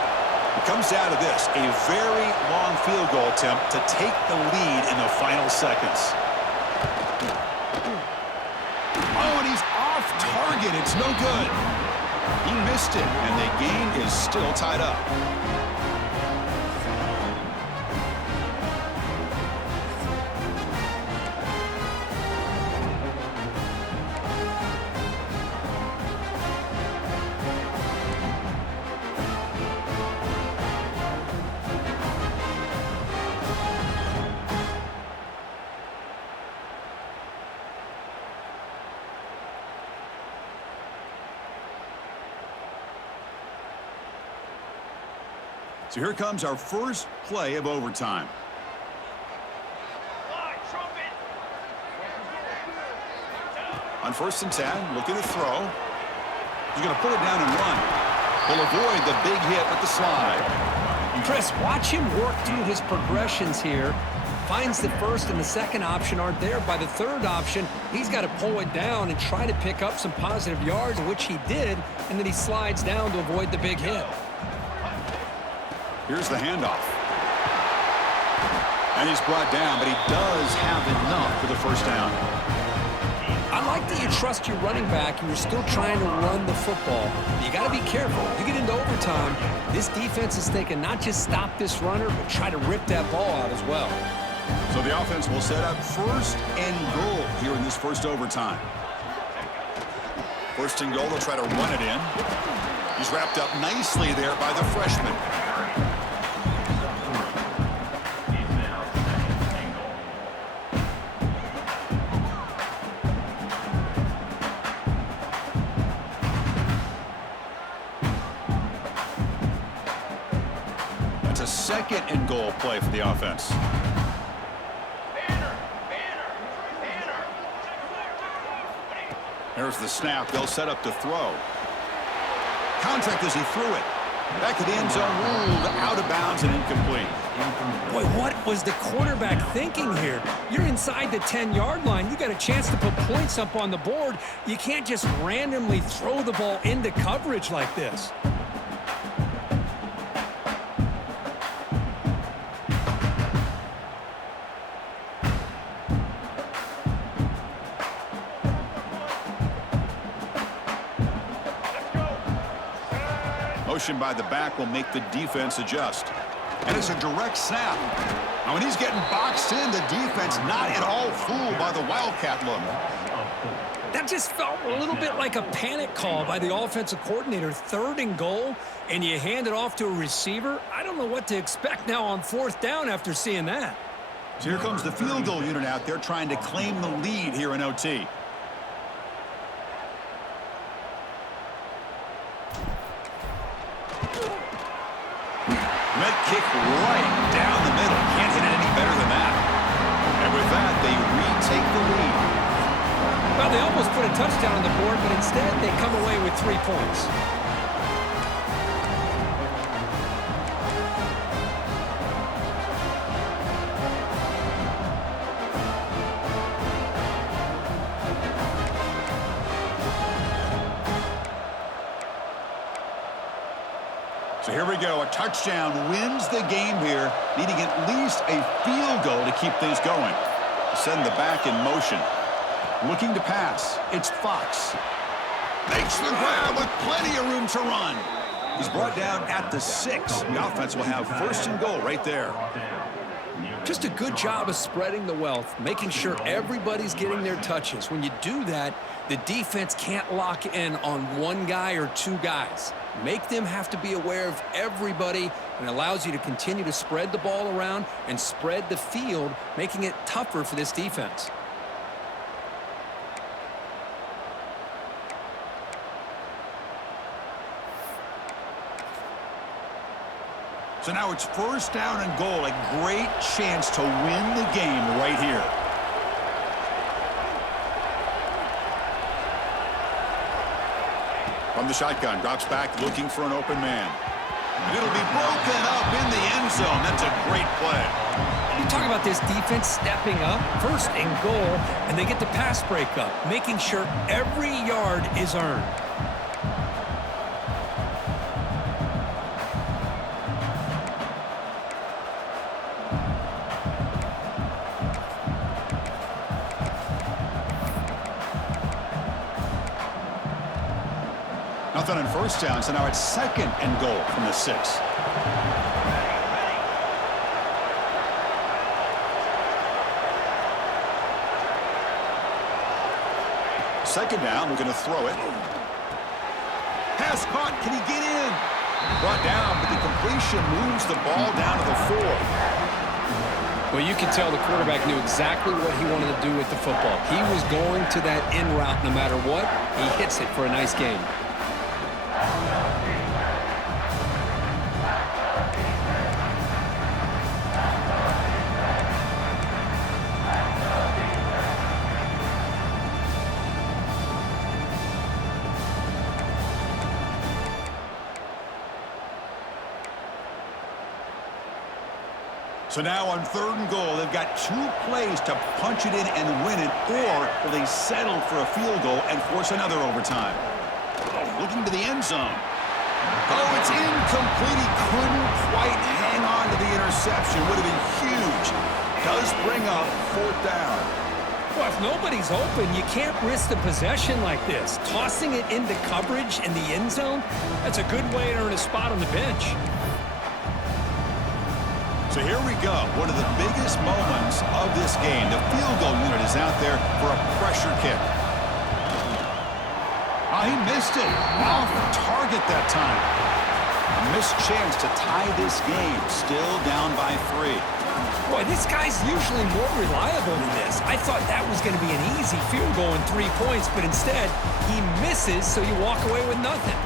It comes down to this, a very long field goal attempt to take the lead in the final seconds. Oh, and he's off target. It's no good. He missed it, and the game is still tied up. So here comes our first play of overtime. On first and 10, looking to throw. He's going to put it down and run. He'll avoid the big hit with the slide. Chris, watch him work through his progressions here. Finds the first and the second option aren't there. By the third option, he's got to pull it down and try to pick up some positive yards, which he did, and then he slides down to avoid the big hit. Here's the handoff. And he's brought down, but he does have enough for the first down. that you trust your running back and you're still trying to run the football, you got to be careful. You get into overtime, this defense is thinking not just stop this runner, but try to rip that ball out as well. So the offense will set up 1st and goal here in this first overtime. 1st and goal, they'll try to run it in. He's wrapped up nicely there by the freshman. That's a 2nd and goal play for the offense. There's the snap. They'll set up to throw. Contact as he threw it. Back to the end zone, ruled out of bounds and incomplete. Boy, what was the quarterback thinking here? You're inside the 10-yard line. You got a chance to put points up on the board. You can't just randomly throw the ball into coverage like this. Motion by the back will make the defense adjust. And it's a direct snap. Now, when he's getting boxed in, the defense not at all fooled by the Wildcat look. That just felt a little bit like a panic call by the offensive coordinator. 3rd and goal, and you hand it off to a receiver. I don't know what to expect now on 4th down after seeing that. So here comes the field goal unit out there trying to claim the lead here in OT. Med kick right down the middle. Can't hit it any better than that. And with that, they retake the lead. Well, they almost put a touchdown on the board, but instead they come away with 3 points. So here we go. A touchdown wins the game here, needing at least a field goal to keep things going. Send the back in motion. Looking to pass. It's Fox. Makes the grab with plenty of room to run. He's brought down at the 6. The offense will have 1st and goal right there. Just a good job of spreading the wealth, making sure everybody's getting their touches. When you do that, the defense can't lock in on one guy or 2 guys. Make them have to be aware of everybody, and allows you to continue to spread the ball around and spread the field, making it tougher for this defense. So now it's 1st down and goal. A great chance to win the game right here. From the shotgun, drops back looking for an open man. And it'll be broken up in the end zone. That's a great play. You talk about this defense stepping up, 1st and goal, and they get the pass breakup, making sure every yard is earned. Nothing on 1st down, so now it's 2nd and goal from the 6. Second down, we're going to throw it. Pass caught, can he get in? Brought down, but the completion moves the ball down to the 4. Well, you can tell the quarterback knew exactly what he wanted to do with the football. He was going to that in route no matter what. He hits it for a nice gain. So now on 3rd and goal, they've got 2 plays to punch it in and win it, or will they settle for a field goal and force another overtime? Looking to the end zone. Oh, it's incomplete. He couldn't quite hang on to the interception. Would have been huge. Does bring up 4th down. Well, if nobody's open, you can't risk the possession like this. Tossing it into coverage in the end zone, that's a good way to earn a spot on the bench. So here we go. One of the biggest moments of this game. The field goal unit is out there for a pressure kick. Oh, he missed it. Off target that time. A missed chance to tie this game. Still down by 3. Boy, this guy's usually more reliable than this. I thought that was going to be an easy field goal in 3 points, but instead, he misses, so you walk away with nothing.